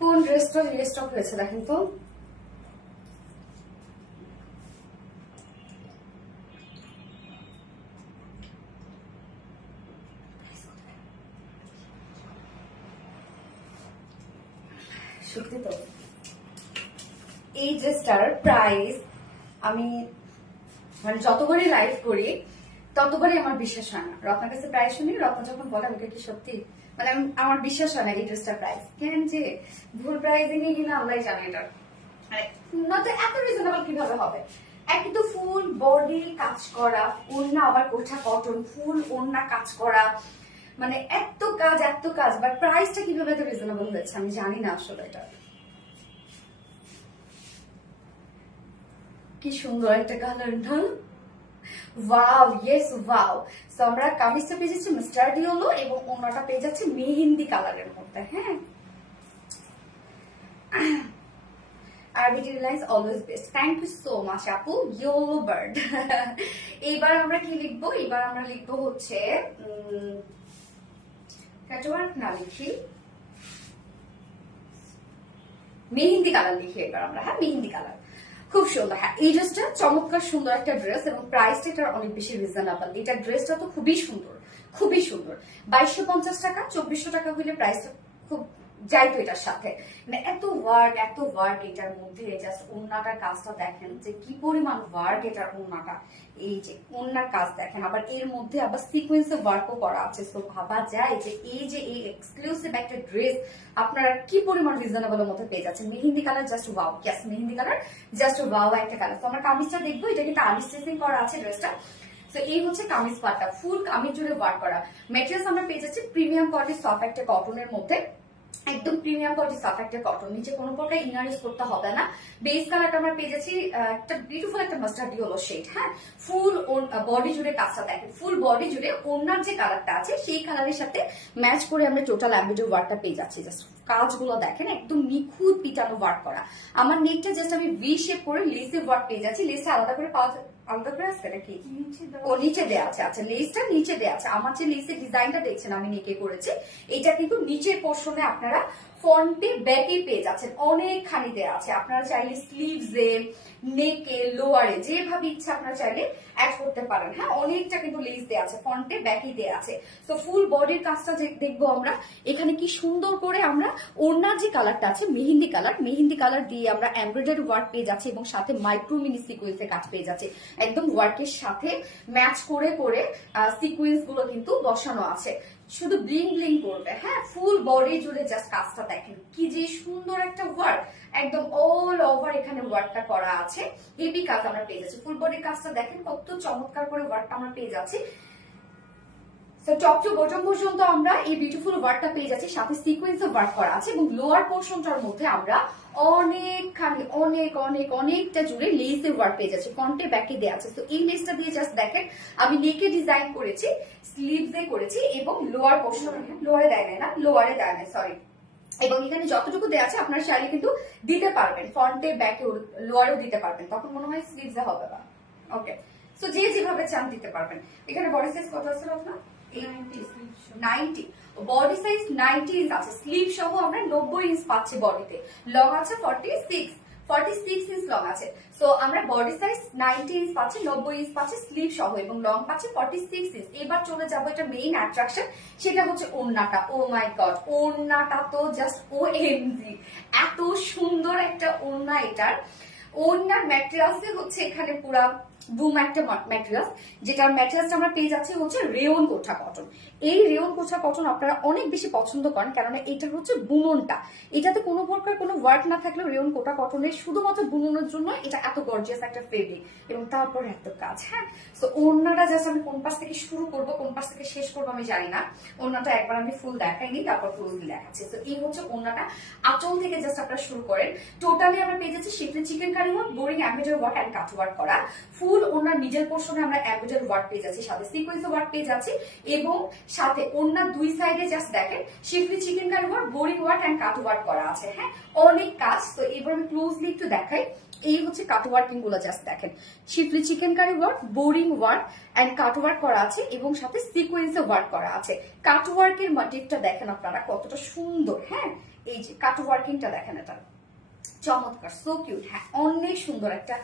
কোন ড্রেসটা রিস্টক হয়েছে দেখেন তো। সত্যি তো এই ড্রেসটার প্রাইস আমি মানে যতবারই লাইভ করি ততবারই আমার বিশ্বাস হয় না। রত্নার কাছে প্রাইস শুনি, রত্না যখন বলে আমাকে কি সত্যি মানে আমার বিশ্বাস হয় না এই ড্রেসটার প্রাইস কেন যে ভুল প্রাইসিং এ কিনা আল্লাহ জানে এটা মানে নয়তো এত রিজনেবল কিভাবে হবে। একই তো ফুল বডি কাজ করা, ওড়না আবার কোঠা কটন, ফুল ওড়না কাজ করা, মানে এত কাজ বাট প্রাইসটা কিভাবে এত রিজনেবল হয়েছে আমি জানি না আসলে এটা। কি সুন্দর একটা কালার না, ওয়াও ইয়েস ওয়াও। সো আমরা কামিজটা পেয়ে যাচ্ছি মাস্টার্ড ইয়েলো এবং ওড়নাটা পেয়ে যাচ্ছে মেহেন্দি কালারের মধ্যে। হ্যাঁ, RBT Reliance always best, thank you so much আপু ইয়েলো বার্ড। এইবার আমরা কি লিখবো, এবার আমরা লিখবো হচ্ছে কাটওয়ার্ক না লিখি মেহেন্দি কালার লিখি এবার আমরা। হ্যাঁ, মেহেন্দি কালার খুব সুন্দর। হ্যাঁ, এই ড্রেসটা চমৎকার সুন্দর একটা ড্রেস এবং প্রাইসটা এটার অনেক বেশি রিজনেবল। এটা ড্রেসটা তো খুবই সুন্দর, খুবই সুন্দর। 2250 টাকা, 2400 টাকা হইলে প্রাইসটা খুব যাইতো এটার সাথে। মানে এত ওয়ার্ক এটার মধ্যে। জাস্ট ওড়নাটার কাজটা দেখেন যে কি পরিমাণ ওয়ার্ক এটার ওড়নাটা। এই যে ওড়নার কাজ দেখেন, আবার এর মধ্যে আবার সিকোয়েন্সে ওয়ার্কও করা আছে। তো ভাবা যায় যে এই এক্সক্লুসিভ একটা ড্রেস আপনারা কি পরিমাণ রিজনেবল এর মধ্যে পেয়ে যাচ্ছেন। Mehendi colour just wow, yes mehendi colour just wow একটা কালার। তো আমরা কামিজটা দেখবো, এটা কিন্তু আর্লি স্টিচিং করা আছে ড্রেসটা। তো এই হচ্ছে কামিজ পাটটা, ফুল কামিজ জুড়ে ওয়ার্ক করা। মেটেরিয়ালস আমরা পেয়ে যাচ্ছি প্রিমিয়াম কোয়ালিটি সফট একটা কটনের মধ্যে, একদম প্রিমিয়াম কোয়ালিটি সফট একটা কটন। নিচে কোনো প্রকার ইনার ইউজ করতে হবে না। বেস কালারটা আমরা পেয়ে যাচ্ছি একটা বিউটিফুল একটা মাস্টার্ড ইয়েলো শেড। হ্যাঁ, ফুল বডি জুড়ে কাজটা দেখেন, ফুল বডি জুড়ে ওড়নার যে কালারটা আছে সেই কালারের সাথে ম্যাচ করে আমরা টোটাল এমব্রয়ডারি ওয়ার্কটা পেয়ে যাচ্ছি। জাস্ট কাজগুলো দেখেন একদম নিখুঁত পিটানো ওয়ার্ক করা। আমার নেকটা জাস্ট আমি ভি শেপ করে লেসে ওয়ার্ক পেয়ে যাচ্ছি। লেসে আলাদা করে পাওয়া আলাদা করে আসছে নাকি? ও নিচে দেওয়া আছে। আচ্ছা, লেসটা নিচে দেওয়া আছে। আমার যে লেসের ডিজাইনটা দেখছেন আমি নেকে করেছি, এটা কিন্তু নিচের পোর্শনে আপনারা ফ্রন্টে ব্যাকে পেয়ে যাচ্ছেন, অনেকখানি দেওয়া আছে। আপনারা চাইলে স্লিভসে, নেকে, লোয়ারে যেভাবে ইচ্ছা আপনারা চাইলে অ্যাড করতে পারেন। হ্যাঁ, অনেকটা কিন্তু লেস দেওয়া আছে, ফ্রন্টে ব্যাকে দেওয়া আছে। তো ফুল বডির কাজটা দেখবো আমরা। এখানে কি সুন্দর করে আমরা ওড়নার যে কালারটা আছে মেহেন্দি কালার দিয়ে আমরা এমব্রয়ডারি ওয়ার্ক পেয়ে যাচ্ছি এবং সাথে মাইক্রো মিনি সিকোয়েন্সের কাজ পেয়ে যাচ্ছে। একদম ওয়ার্কের সাথে ম্যাচ করে করে সিকোয়েন্স গুলো কিন্তু বসানো আছে, শুধু ব্লিং ব্লিং করবে। হ্যাঁ, ফুল বডি জুড়ে জাস্ট কাজটা দেখেন কি যে সুন্দর একটা ওয়ার্ক, একদম অল ওভার এখানে ওয়ার্কটা করা আছে। হেভি কাজ আমরা পেয়ে যাচ্ছি। ফুল বডির কাজটা দেখেন কত চমৎকার করে ওয়ার্কটা আমরা পেয়ে যাচ্ছি। তো টপ টু বটম পর্যন্ত আমরা এই বিউটিফুল ওয়ার্কটা পেয়ে যাচ্ছি, সাথে সিকোয়েন্স ওয়ার্ক করা আছে এবং লোয়ার পোর্শনটার মধ্যে আমরা অনেকখানি অনেকটা জুড়ে লেসের ওয়ার্ক পেয়ে যাচ্ছি, ফ্রন্টে ব্যাকে দেওয়া আছে। তো এই লেসটা দিয়ে জাস্ট দেখেন আমি নেকে ডিজাইন করেছি, স্লিভসে করেছি এবং লোয়ার পোর্শন, লোয়ারে দেয় না, লোয়ারে দেয় না সরি, এবং এখানে যতটুকু দেওয়া আছে আপনারা চাইলে কিন্তু দিতে পারবেন, ফ্রন্টে ব্যাকে লোয়ারেও দিতে পারবেন, তখন মনে হয় স্লিভসে হবে না। ওকে, সো যে যেভাবে চান দিতে পারবেন। এখানে বডি সাইজ কত আছে আপনার? 90, বডি সাইজ 90 ইঞ্চ আছে, স্লিভ সহ আমরা 90 ইঞ্চ পাচ্ছি বডিতে, লং আছে 46 ইঞ্চ লং আছে। সো আমরা বডি সাইজ 90 ইঞ্চ পাচ্ছি, 90 ইঞ্চ পাচ্ছি স্লিভ সহ এবং লং পাচ্ছি 46 ইঞ্চ। এবার চলে যাবো এটা মেইন অ্যাট্রাকশন, সেটা হচ্ছে ওড়নাটা। ও মাই গড, ওড়নাটা তো জাস্ট OMG, এত সুন্দর একটা ওড়না এটার। ওড়নার ম্যাটেরিয়ালসে হচ্ছে এখানে পুরা বুম একটা ম্যাটেরিয়ালস, যেটার ম্যাটেরিয়ালসটা আমরা পেয়ে যাচ্ছি হচ্ছে রেয়ন কোঠা কটন। এই রেয়ন কোঠা কটন আপনারা অনেক বেশি পছন্দ করেন, কারণ এটা হচ্ছে বুননটা, এটাতে কোনো প্রকার কোনো ওয়ার্ক না থাকলেও রেয়ন কোঠা কটনের শুধুমাত্র বুননের জন্য এটা এত গর্জিয়াস একটা ফেব্রিক এবং তারপর এত কাজ। হ্যাঁ, তো ওড়নাটা জাস্ট আমি কোন পাশ থেকে শুরু করবো কোন পাশ থেকে শেষ করবো আমি জানি না, ওড়নাটা একবার আমি ফুল দেখাইনি, তারপর ক্লোজলি দেখাচ্ছি। তো এই হচ্ছে ওড়নাটা, আঁচল থেকে জাস্ট আপনারা শুরু করেন। টোটালি আমরা পেয়ে যাচ্ছি shifted chikankari work, boring embroidery work and cut work করা। ফুল ওনার নিজের পোর্শনে আমরা এমব্রয়ডারি ওয়ার্ক পেয়ে যাচ্ছি, সাথে সিকোয়েন্স ওয়ার্ক পেয়ে যাচ্ছি এবং সাথে ওনার দুই সাইডে জাস্ট দেখেন shifted chikankari work, boring work and cut work করা আছে। হ্যাঁ, অনেক কাজ। তো এবার আমি ক্লোজলি একটু দেখাই, এই হচ্ছে কাট ওয়ার্কিং গুলো, জাস্ট দেখেন schiffli chikankari work, boring work and cut work করা আছে এবং সাথে সিকোয়েন্সে ওয়ার্ক করা আছে। কাট ওয়ার্কের মোটিভটা দেখেন আপনারা কতটা সুন্দর। হ্যাঁ, এই যে কাট ওয়ার্কিংটা দেখেন, এটা চমৎকার, সো কিউট। হ্যাঁ, অনেক সুন্দর একটা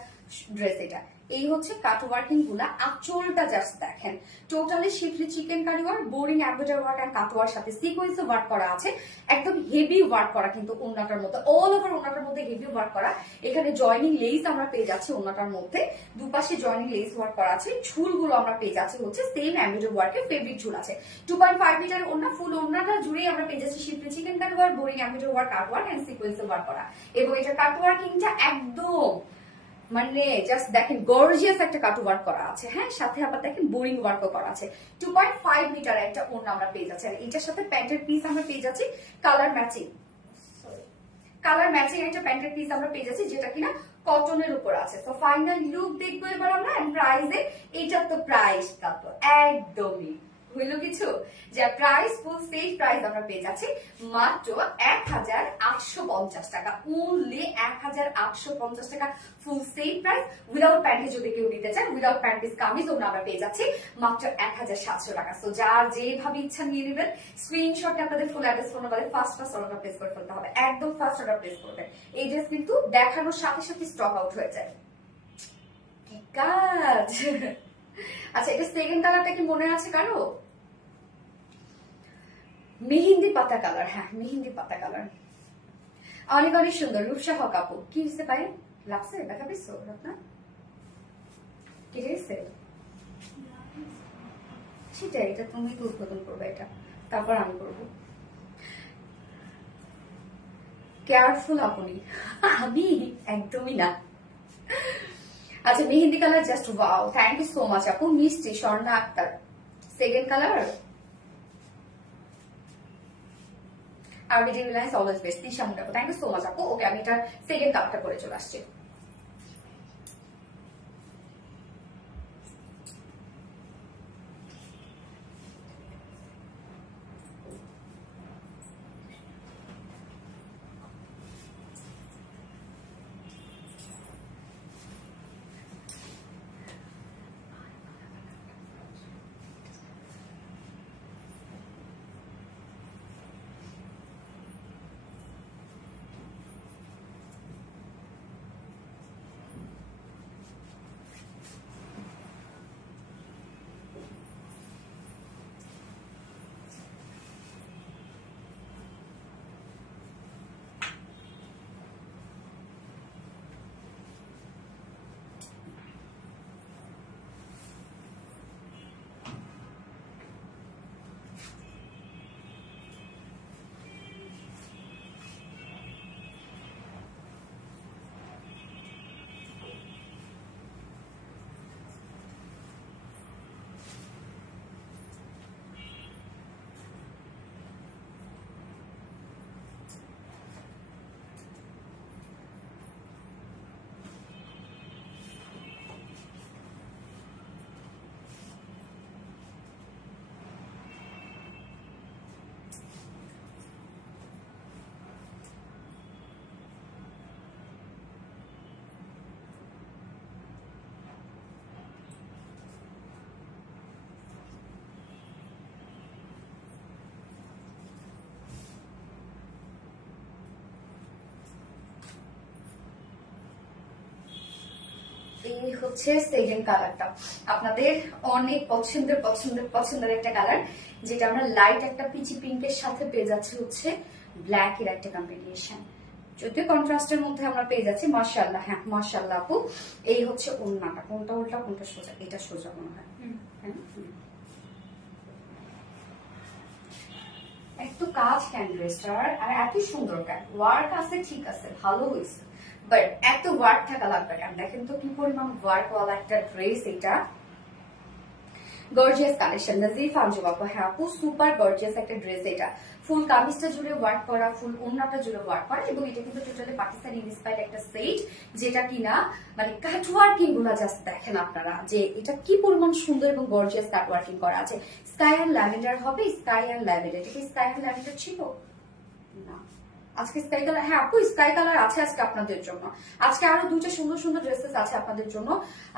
ড্রেস এটা। এই হচ্ছে কাট ওয়ার্কিং গুলা, আঁচলটা জাস্ট দেখেন totally schiffli chikankari work, boring embroidery work and cut work সাথে সিকোয়েন্সে ওয়ার্ক করা আছে। একদম হেভি ওয়ার্ক করা কিন্তু ওন্নাটার মধ্যে, অল ওভার ওন্নাটার মধ্যে হেভি ওয়ার্ক করা। এখানে জয়নিং লেস আমরা পেয়ে যাচ্ছি ওন্নাটার মধ্যে, দুপাশে জয়নিং লেস ওয়ার্ক করা আছে। ঝুলগুলো আমরা পেয়ে যাচ্ছি হচ্ছে সেম এমব্রয়ডারি ওয়ার্কের ফেব্রিক ঝুল আছে। 2.5 মিটার ওন্না, ফুল ওন্নাটা জুড়েই আমরা পেয়ে যাচ্ছি schiffli chikankari work, boring embroidery work, cut work and সিকোয়েন্সে ওয়ার্ক করা। এবং এটা কাট ওয়ার্কিংটা একদম মানে জাস্ট দেখেন গর্জিয়াস একটা কাট ওয়ার্ক করা আছে। হ্যাঁ, সাথে আবার দেখেন বোরিং ওয়ার্কও করা আছে। 2.5 মিটার একটা ওড়না আমরা পেয়ে যাচ্ছি, আর এটার সাথে প্যান্টের পিস আমরা পেয়ে যাচ্ছি কালার ম্যাচিং, একটা প্যান্টের পিস আমরা পেয়ে যাচ্ছি যেটা কিনা কটনের উপর আছে। তো ফাইনাল লুক দেখবো এবার আমরা, প্রাইসে এটার তো প্রাইসটা তো একদমই হইলো কিছু, যে প্রাইস ফুল সেট প্রাইস আমরা পেয়ে যাচ্ছি মাত্র 1850 টাকা, অনলি 1850 টাকা full set price. Without panty যদি কেউ নিতে চান, উইদাউট প্যান্টিস কামিজ ওগুলো আমরা পেয়ে যাচ্ছি মাত্র 1700 টাকা। তো যার যেভাবে ইচ্ছা নিয়ে নেবেন, স্ক্রিনশট আপনাদের ফুল অ্যাড্রেস ফোন নাম্বারে ফার্স্ট অর্ডার প্লেস করে ফেলতে হবে, একদম ফার্স্ট অর্ডার প্লেস করবেন। এই ড্রেস কিন্তু দেখানোর সাথে সাথে স্টক আউট হয়ে যায়, কি কাজ। আচ্ছা, এটা সেকেন্ড কালারটা কি মনে আছে কারো? মেহেন্দি পাতা কালার। হ্যাঁ, মেহেন্দি পাতা কালার, অনেক অনেক সুন্দর। রূপসা হক আপু, কি হচ্ছে পায়ে লাগছে? দেখা পেয়েছো আপনার? কেটে গেছে সেটা, এটা তুমি তো উদ্বোধন করবে, এটা তারপর আমি করব। কেয়ারফুল আপনি, আমি একদমই না। আচ্ছা, mehendi colour just wow, thank you so much আপু। মিষ্টি স্বর্ণা আক্তার, সেকেন্ড কালার। আর video Reliance always best, Tisha Munda, thank you so much আপু। ওকে, আমি এটা সেকেন্ড কালারটা করে চলে আসছি। এই হচ্ছে সেকেন্ড কালারটা, আপনাদের অনেক পছন্দের পছন্দের পছন্দের একটা কালার, যেটা আমরা লাইট একটা পিচি পিঙ্কের সাথে পেয়ে যাচ্ছি হচ্ছে ব্ল্যাক এর একটা কম্বিনেশন। যদিও কন্ট্রাস্টের মধ্যে আমরা পেয়ে যাচ্ছি, মাশাআল্লাহ। হ্যাঁ মাশাআল্লাহ আপু। এই হচ্ছে ওড়নাটা, কোনটা উল্টা কোনটা সোজা? এটা সোজা মনে হয়। একটু কাজ কেন ড্রেসটার, আর এত সুন্দর কেন? ওয়ার্ক আছে, ঠিক আছে, ভালো হয়েছে, বাট এত ওয়ার্ক থাকা লাগবে কেন? দেখেন তো কি পরিমাণ ওয়ার্ক ওয়ালা একটা ড্রেস এটা। গর্জিয়াস কালেকশন, নাজিফা আঞ্জুম আপু। হ্যাঁ আপু, সুপার গর্জিয়াস একটা ড্রেস এটা। ফুল কামিজটা জুড়ে ওয়ার্ক করা, ফুল ওড়নাটা জুড়ে ওয়ার্ক করা, এবং এটা কিন্তু টোটালি পাকিস্তানি ইন্সপায়ার্ড একটা সেট, যেটা কিনা মানে কাট ওয়ার্কিং গুলা জাস্ট দেখেন আপনারা যে এটা কি পরিমাণ সুন্দর এবং গর্জিয়াস কাট ওয়ার্কিং করা আছে। স্কাই অ্যান্ড ল্যাভেন্ডার হবে, স্কাই অ্যান্ড ল্যাভেন্ডার। এটা কি স্কাই অ্যান্ড ল্যাভেন্ডার ছিল না? আজকে স্কাই কালার, হ্যাঁ আপু স্কাই কালার আছে আজকে আপনাদের জন্য। আজকে আরো দুইটা সুন্দর সুন্দর ড্রেসেস আছে আপনাদের জন্য।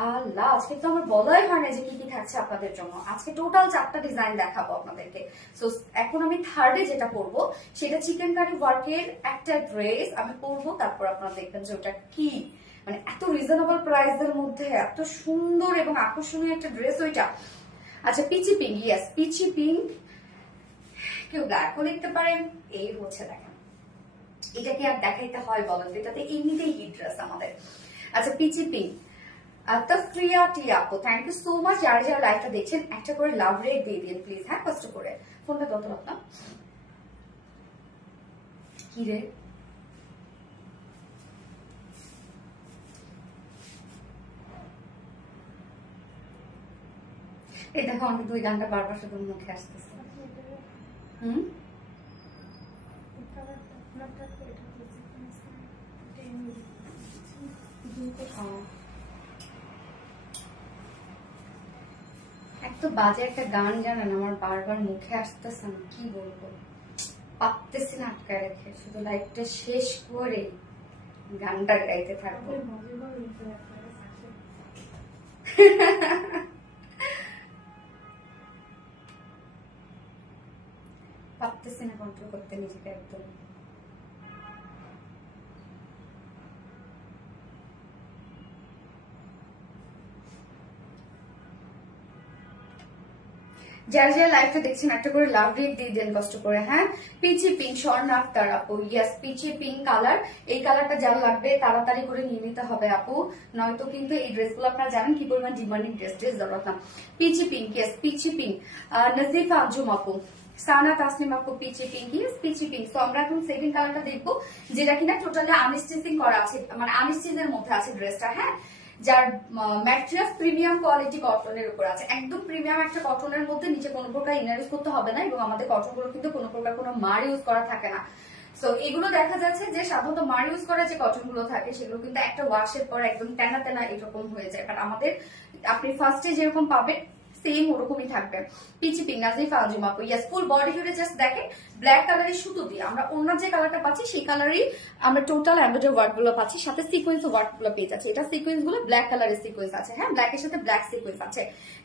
আল্লাহ, আজকে তো আমার বলাই হয় না যে কি কি থাকছে আপনাদের জন্য। আজকে টোটাল 4টা ডিজাইন দেখাবো আপনাদেরকে। সো এখন আমি থার্ডে যেটা পরবো সেটা চিকেন কারি ওয়ার্কের একটা ড্রেস আমি পরবো, তারপর আপনারা দেখবেন যে ওটা কি, মানে এত রিজনেবল প্রাইসের মধ্যে এত সুন্দর এবং আকর্ষণীয় একটা ড্রেস ওইটা। আচ্ছা peachy pink, yes peachy pink, কেউ ব্ল্যাকও দেখতে পারেন। এই হচ্ছে দেখেন, এটা কি আর দেখাইতে হয় বলেন? এটাতে এমনিতেই হিট ড্রেস আমাদের। আচ্ছা পিচি পিঙ্ক, তফরিয়া টি আপু, থ্যাংক ইউ সো মাচ। যারা যারা লাইভটা দেখছেন একটা করে লাভ রেট দিয়ে দিন প্লিজ, হ্যাঁ কষ্ট করে। ফোনটা কত রাখলাম কি রে? এই দেখো আমাকে 2 গানটা বারবার শুধু মুখে আসতেছে। হুম, এত বাজে একটা গান জানেন আমার বারবার মুখে আসতেছে, আমি কি বলবো, পারতেছি না আটকায় রেখে। শুধু লাইভটা শেষ করে গানটা গাইতে থাকবো। পারতেছি না কন্ট্রোল করতে নিজেকে একদম। যারা যারা লাইভটা দেখছেন একটা করে লাভ রেট দিয়ে দেন কষ্ট করে, হ্যাঁ। পিচি পিঙ্ক, স্বর্ণ আক্তার আপু, ইয়েস পিচি পিঙ্ক কালার। এই কালারটা যারা লাগবে তাড়াতাড়ি করে নিয়ে নিতে হবে আপু, নয়তো কিন্তু এই ড্রেসগুলো আপনারা জানেন কি পরিমাণ ডিমান্ডিং ড্রেস জরুরত না। Peachy pink, yes peachy pink, Nazifa Anjum আপু, সানা তাসনিম আপু, peachy pink, yes peachy pink. তো আমরা এখন সেকেন্ড কালারটা দেখবো, যেটা কিনা টোটালি আনস্টিচিং করা আছে, মানে আনস্টিচের মধ্যে আছে ড্রেসটা, হ্যাঁ। যার ম্যাটেরিয়াল প্রিমিয়াম কোয়ালিটি কটনের উপর আছে, একদম প্রিমিয়াম একটা কটনের মধ্যে, নিচে কোনো প্রকার ইনার ইউজ করতে হবে না, এবং আমাদের কটনগুলো কিন্তু কোনো প্রকার কোনো মার ইউজ করা থাকে না। সো এগুলো দেখা যাচ্ছে যে সাধারণত মার ইউজ করা যে কটন গুলো থাকে সেগুলো কিন্তু একটা ওয়াশের পর একদম তেনা তেনা এরকম হয়ে যায়, বাট আমাদের আপনি ফার্স্টে যেরকম পাবেন সেম ওরকমই থাকবে। পিচি পিঙ্ক, নাজিফা আঞ্জুম আপু, ইয়েস ফুল বডি জুড়ে জাস্ট দেখেন ব্ল্যাক কালারের সুতো দিয়ে আমরা অন্য যে কালারটা পাচ্ছি সেই কালারই আমরা টোটাল এমব্রয়ডারি ওয়ার্ক গুলো পাচ্ছি, সাথে সিকোয়েন্স ওয়ার্ক গুলো পেয়ে যাচ্ছে। এটা সিকোয়েন্স গুলো ব্ল্যাক কালারের সিকোয়েন্স আছে, হ্যাঁ ব্ল্যাক এর সাথে ব্ল্যাক সিকোয়েন্স আছে।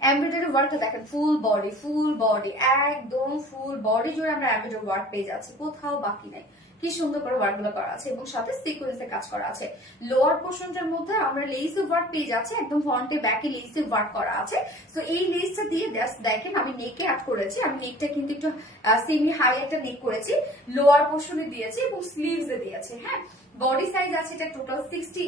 এমব্রয়ডারি ওয়ার্কটা দেখেন ফুল বডি একদম ফুল বডি জুড়ে আমরা এমব্রয়ডারি ওয়ার্ক পেয়ে যাচ্ছি, কোথাও বাকি নাই। কি সুন্দর করে ওয়ার্ক গুলো করা আছে এবং সাথে সিকোয়েন্সের কাজ করা আছে। লোয়ার পোর্শনটার মধ্যে আমরা লেস ওয়ার্ক পেয়ে যাচ্ছি, একদম ফ্রন্টে ব্যাকে লেস ওয়ার্ক করা আছে। তো এই লেসটা দিয়ে দেখেন আমি নেকে অ্যাড করেছি, আমি নেকটা কিন্তু একটু সেমি হাই একটা নেক করেছি, লোয়ার পোর্শনে দিয়েছি এবং স্লিভস এ দিয়েছি, হ্যাঁ। বডি সাইজ আছে এটা টোটাল 90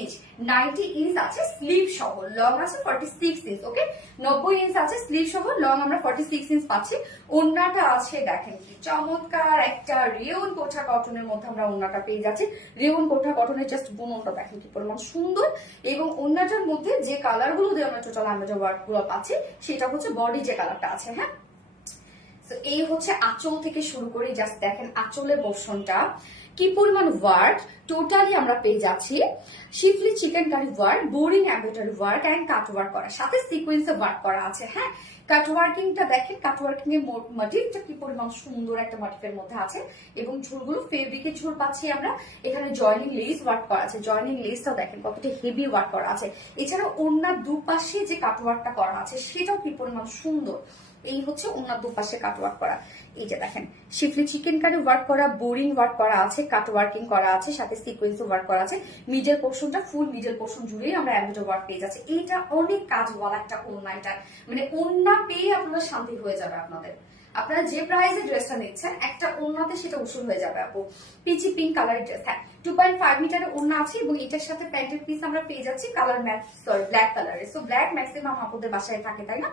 ইঞ্চ, 90 ইঞ্চ আছে স্লিভ সহ, লং আছে 46 ইঞ্চ, ওকে 90 ইঞ্চ আছে স্লিভ সহ, লং আমরা 46 ইঞ্চ পাচ্ছি। ওড়নাটা আছে দেখেন কি চমৎকার একটা রেয়ন কোঠা কটনের মধ্যে আমরা ওড়নাটা পেয়ে যাচ্ছি। রেয়ন কোঠা কটনের জাস্ট বুননটা দেখেন কি পরিমাণ সুন্দর, এবং ওড়নাটার মধ্যে যে কালার গুলো দিয়ে আমরা টোটাল আমরা ওয়ার্ক গুলো পাচ্ছি সেটা হচ্ছে বডি যে কালারটা আছে, হ্যাঁ। তো এই হচ্ছে আঁচল থেকে শুরু করে জাস্ট দেখেন আঁচলের পোর্শনটা কি পরিমাণ ওয়ার্ক টোটালি আমরা পেয়ে যাচ্ছি। Schiffli chikankari work, boring embroidery work and cut work করা, সাথে সিকোয়েন্সে ওয়ার্ক করা আছে, হ্যাঁ। কাট ওয়ার্কিংটা দেখেন, কাট ওয়ার্কিং এর মাটিটা কি পরিমাণ সুন্দর একটা মাটিফের মধ্যে আছে, এবং ঝুলগুলো ফেব্রিকের ঝুল পাচ্ছি আমরা। এখানে জয়নিং লেস ওয়ার্ক করা আছে, জয়নিং লেসটাও দেখেন কতটা হেভি ওয়ার্ক করা আছে। এছাড়া ওড়নার দুপাশে যে কাট ওয়ার্কটা করা আছে সেটাও কি পরিমাণ সুন্দর, এই হচ্ছে ওনার দুপাশে কাট ওয়ার্ক করা। এই যে দেখেন শিফলি চিকেন কারি ওয়ার্ক করা, বোরিং ওয়ার্ক করা আছে, কাট ওয়ার্কিং করা আছে, সাথে সিকোয়েন্স ওয়ার্ক করা আছে। মিডল পোর্শনটা ফুল মিডল পোর্শন জুড়েই আমরা এমব্রয়ডারি ওয়ার্ক পেয়ে যাচ্ছে। এইটা অনেক কাজওয়ালা একটা ওড়না, এটা মানে ওড়না পেয়ে আপনারা শান্তি হয়ে যাবে আপনাদের। আপনারা যে প্রাইসে ড্রেসটা নিচ্ছেন একটা ওড়নাতে সেটা উসুল হয়ে যাবে আপু। পিচি পিঙ্ক কালারের ড্রেস, হ্যাঁ 2.5 মিটারের ওড়না আছে এবং এটার সাথে প্যান্টের পিস আমরা পেয়ে যাচ্ছি কালার ম্যাচ, সরি ব্ল্যাক কালারের। সো ব্ল্যাক ম্যাক্সিমাম আপুদের বাসায় থাকে, তাই না?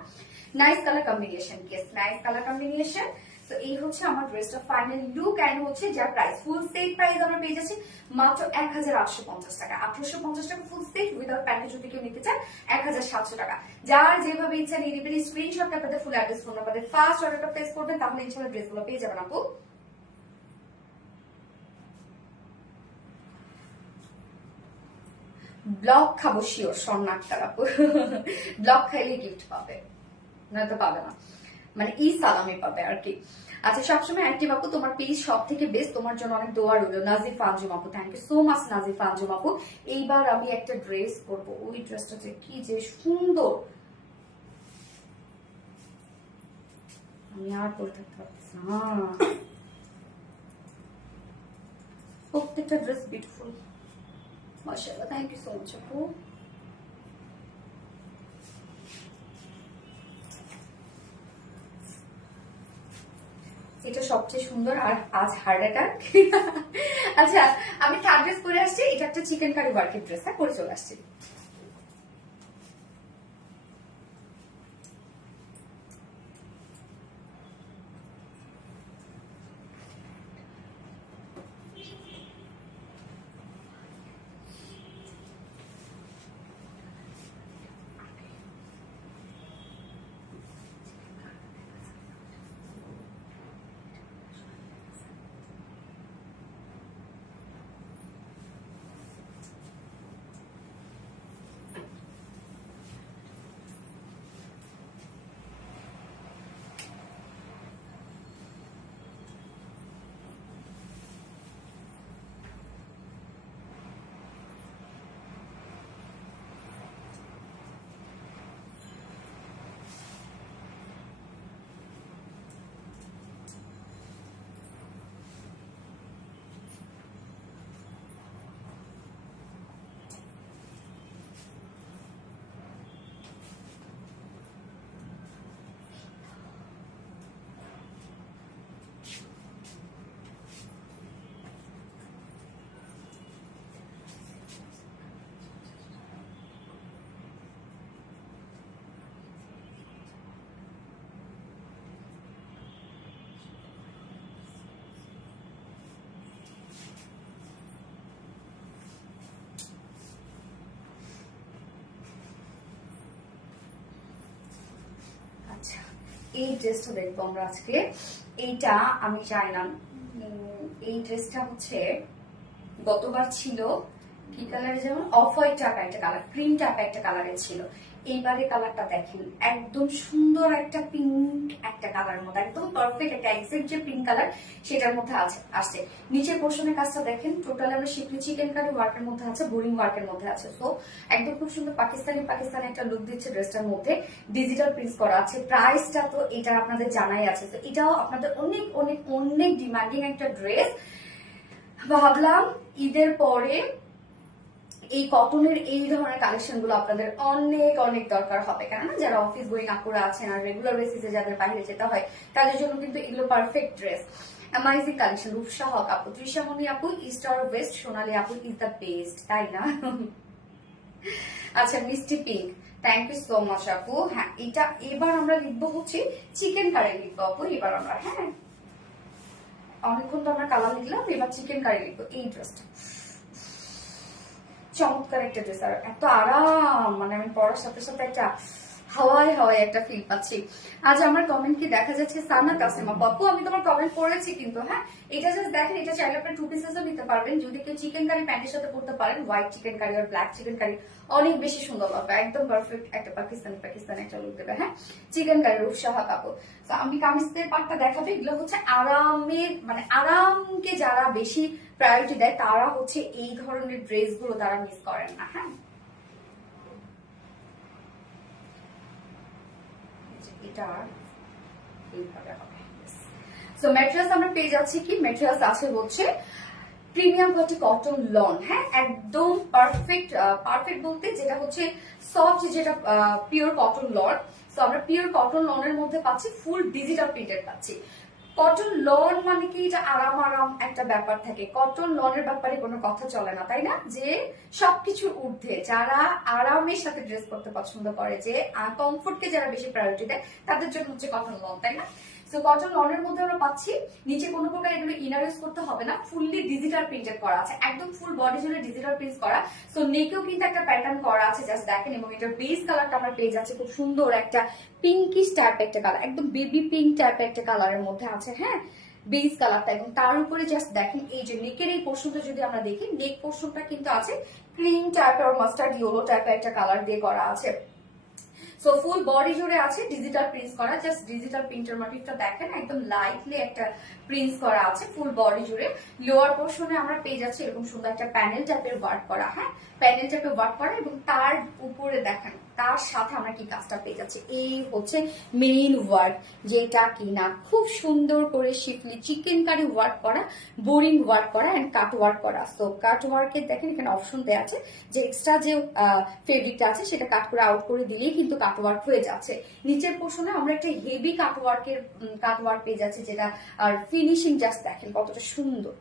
Nice colour combination, yes nice colour combination. তো এই হচ্ছে আমার ড্রেসটা ফাইনাল লুক এন্ড হচ্ছে যার প্রাইস ফুল সেট প্রাইস আমরা পেয়ে যাচ্ছি মাত্র 1850 টাকা। 1850 টাকা ফুল সেট উইদাউট প্যান্ট যদি কেউ নিতে চান 1700 টাকা। যার যেভাবে ইচ্ছা নিয়ে নেবেন, স্ক্রিনশটটা আপনাদের ফুল অ্যাড্রেস ফোন নাম্বারে ফার্স্ট অর্ডারটা প্লেস করবেন, তাহলে ইনশাআল্লাহ ড্রেসগুলো পেয়ে যাবেন আপু। ব্লক খাবো শিওর স্বর্ণাক্তার আপু। ব্লক খাইলে গিফট পাবে, নয়তো পাবে না, মানে ই সালামি পাবে আর কি। আচ্ছা সবসময় অ্যাক্টিভ আপু, তোমার পেজ সব থেকে বেস্ট, তোমার জন্য অনেক দোয়া রইল। নাজিফা আঞ্জুম আপু, thank you so much Nazifa Anjum আপু। এইবার আমি একটা ড্রেস করবো, ওই ড্রেসটা যে কি যে সুন্দর, আমি আর পরে থাকতে পারতেছি না। প্রত্যেকটা ড্রেস বিউটিফুল মাশাআল্লাহ, থ্যাংক ইউ সো মাচ আপু। এটা সবচেয়ে সুন্দর আর আজ হার্ট অ্যাটাক। আচ্ছা আমি থার্ড ড্রেস পরে আসছি, এটা একটা চিকেন কারি ওয়ার্কের ড্রেস, হ্যাঁ পরে চলে আসছি। এই ড্রেসটা দেখবো আমরা আজকে। এইটা আমি চাই না, এই ড্রেসটা হচ্ছে গতবার ছিল কি কালারে, যেমন অফ হোয়াইট টাকা একটা কালার, ক্রিম টাকা একটা কালারের ছিল। এইবারে কালারটা দেখেন একদম সুন্দর একটা পিঙ্ক একটা কালার মধ্যে, একদম পারফেক্ট একটা এক্সাক্ট যে পিঙ্ক কালার সেটার মধ্যে আসছে। নিচের পোর্শনের কাজটা দেখেন টোটাল আমরা শিফলি চিকেন কারি ওয়ার্কের মধ্যে আছে, বোরিং ওয়ার্কের মধ্যে আছে। সো একদম খুব সুন্দর পাকিস্তানি একটা লুক দিচ্ছে ড্রেসটার মধ্যে। ডিজিটাল প্রিন্ট করা আছে। প্রাইসটা তো এটা আপনাদের জানাই আছে, তো এটাও আপনাদের অনেক অনেক অনেক ডিমান্ডিং একটা ড্রেস। ভাবলাম ঈদের পরে এই কটনের এই ধরনের কালেকশন গুলো আপনাদের অনেক অনেক দরকার হবে, কেননা যারা অফিস গোয়িং আপুরা আছেন আর রেগুলার বেসিসে যাদের বাইরে যেতে হয় তাদের জন্য কিন্তু এগুলো perfect dress. Amazing collection. Rupsa Haque আপু, তৃষামণি আপু, ইস্টার ওয়েস্ট, সোনালী আপু ইজ দ্য বেস্ট, তাই না? আচ্ছা মিষ্টি pink, thank you so much আপু। হ্যাঁ এটা এবার আমরা লিখবো হচ্ছে চিকেন কারি লিখবো আপু এবার আমরা। হ্যাঁ অনেকক্ষণ তো আমরা কালার লিখলাম, এবার চিকেন কারি লিখবো। এই ড্রেসটা চমৎকার একটা ড্রেস, আর এত আরাম, মানে আমি পরার সাথে সাথে একটা হাওয়ায় হাওয়ায় একটা ফিল পাচ্ছি। আজ আমার কমেন্ট কি দেখা যাচ্ছে? সানা কাসেমা বাপু, আমি তোমার কমেন্ট পড়েছি কিন্তু। হ্যাঁ এটা জাস্ট দেখেন, এটা চাইলে আপনি 2 পিসেসও নিতে পারবেন, যদি কেউ চিকেন কারি প্যান্টের সাথে পড়তে পারেন। হোয়াইট চিকেন কারি আর ব্ল্যাক চিকেন কারি অনেক বেশি সুন্দর লাগবে, একদম পারফেক্ট একটা পাকিস্তানি একটা লুক দেবে। হ্যাঁ চিকেন কারি রূপসাহা কাপড়। তো আমি কামিজের পাটটা দেখাবো, এগুলো হচ্ছে আরামের, মানে আরামকে যারা বেশি প্রায়োরিটি দেয় তারা হচ্ছে এই ধরনের ড্রেস গুলো তারা মিস করেন না। হ্যাঁ এটা এইভাবে হবে। সো ম্যাটেরিয়ালস আমরা পেয়ে যাচ্ছি কি, ম্যাটেরিয়ালস আছে হচ্ছে প্রিমিয়াম কোয়ালিটি কটন লন, হ্যাঁ একদম পারফেক্ট, পারফেক্ট বলতে যেটা হচ্ছে সফট, যেটা পিওর কটন লন। সো আমরা পিওর কটন লনের মধ্যে পাচ্ছি, ফুল ডিজিটাল প্রিন্টেড পাচ্ছি। কটন লন মানে কি, এটা আরাম আরাম একটা ব্যাপার থাকে, কটন লনের ব্যাপারে কোনো কথা চলে না, তাই না? যে সবকিছুর ঊর্ধ্বে যারা আরামের সাথে ড্রেস করতে পছন্দ করে, যে কমফোর্টকে যারা বেশি প্রায়োরিটি দেয়, তাদের জন্য হচ্ছে কটন লন, তাই না? সো কটন লনের মধ্যে আমরা পাচ্ছি নিচে কোনো প্রকার এগুলো ইনার ইউজ করতে হবে না, ফুললি ডিজিটাল প্রিন্টেড করা আছে, একদম ফুল বডি জুড়ে ডিজিটাল প্রিন্ট করা। সো নেকেও কিন্তু একটা প্যাটার্ন করা আছে, জাস্ট দেখেন। এবং এটার বেস কালারটা আমরা পেয়ে যাচ্ছি খুব সুন্দর একটা পিঙ্কিশ টাইপ একটা কালার, একদম বেবি পিঙ্ক টাইপের একটা কালারের মধ্যে আছে, হ্যাঁ বেস কালারটা। এবং তার উপরে জাস্ট দেখেন এই যে নেকের এই পোর্শনটা যদি আমরা দেখি, নেক পোর্শনটা কিন্তু আছে ক্রিম টাইপের, মাস্টার্ড ইয়েলো টাইপের একটা কালার দিয়ে করা আছে। সো ফুল বডি জুড়ে আছে ডিজিটাল প্রিন্টস করা, জাস্ট ডিজিটাল প্রিন্টার মোটিভটা দেখেন, একদম লাইটলি একটা প্রিন্টস করা আছে ফুল বডি জুড়ে। লোয়ার পোর্শনে আমরা পেয়ে যাচ্ছি এরকম সুন্দর একটা প্যানেল টাইপের ওয়ার্ক করা, হ্যাঁ প্যানেল টাইপের ওয়ার্ক করা। এবং তার উপরে দেখেন তার সাথে আমরা কি কাজটা পেয়ে যাচ্ছি, এই হচ্ছে মেইন ওয়ার্ক, যেটা কিনা খুব সুন্দর করে শিফলি চিকেন কারি ওয়ার্ক করা, বোরিং ওয়ার্ক করা এন্ড কাট ওয়ার্ক করা। সো কাট ওয়ার্কের দেখেন এখানে অপশন দেওয়া আছে যে এক্সট্রা যে ফেব্রিকটা আছে সেটা কাট করে আউট করে দিলেই কিন্তু কাট ওয়ার্ক হয়ে যাচ্ছে। নিচের পোর্শনে আমরা একটা হেভি কাট ওয়ার্ক পেয়ে যাচ্ছি, যেটা আর ফিনিশিং জাস্ট দেখেন কতটা সুন্দর।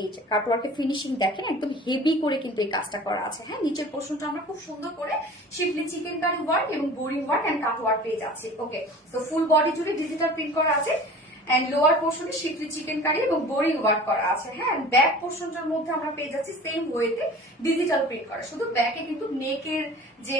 এই যে কাটওয়ার্কের ফিনিশিং দেখেন, একদম হেভি করে কিন্তু এই কাজটা করা আছে, হ্যাঁ নিচের পোর্শনটা আমরা খুব সুন্দর করে শিফলি চিকেন কারি ওয়ার্ক এবং বোরিং ওয়ার্ক এন্ড কাটওয়ার্ক পেয়ে যাচ্ছি। Okay, so full body digital ডিজিটাল প্রিন্ট করা আছে এন্ড লোয়ার পোর্শনে শিফলি চিকেন কারি এবং বোরিং ওয়ার্ক করা আছে, হ্যাঁ ব্যাক পোর্শনটার মধ্যে আমরা পেয়ে যাচ্ছি সেম ওয়েতে ডিজিটাল প্রিন্ট করা, শুধু ব্যাকে কিন্তু নেকের যে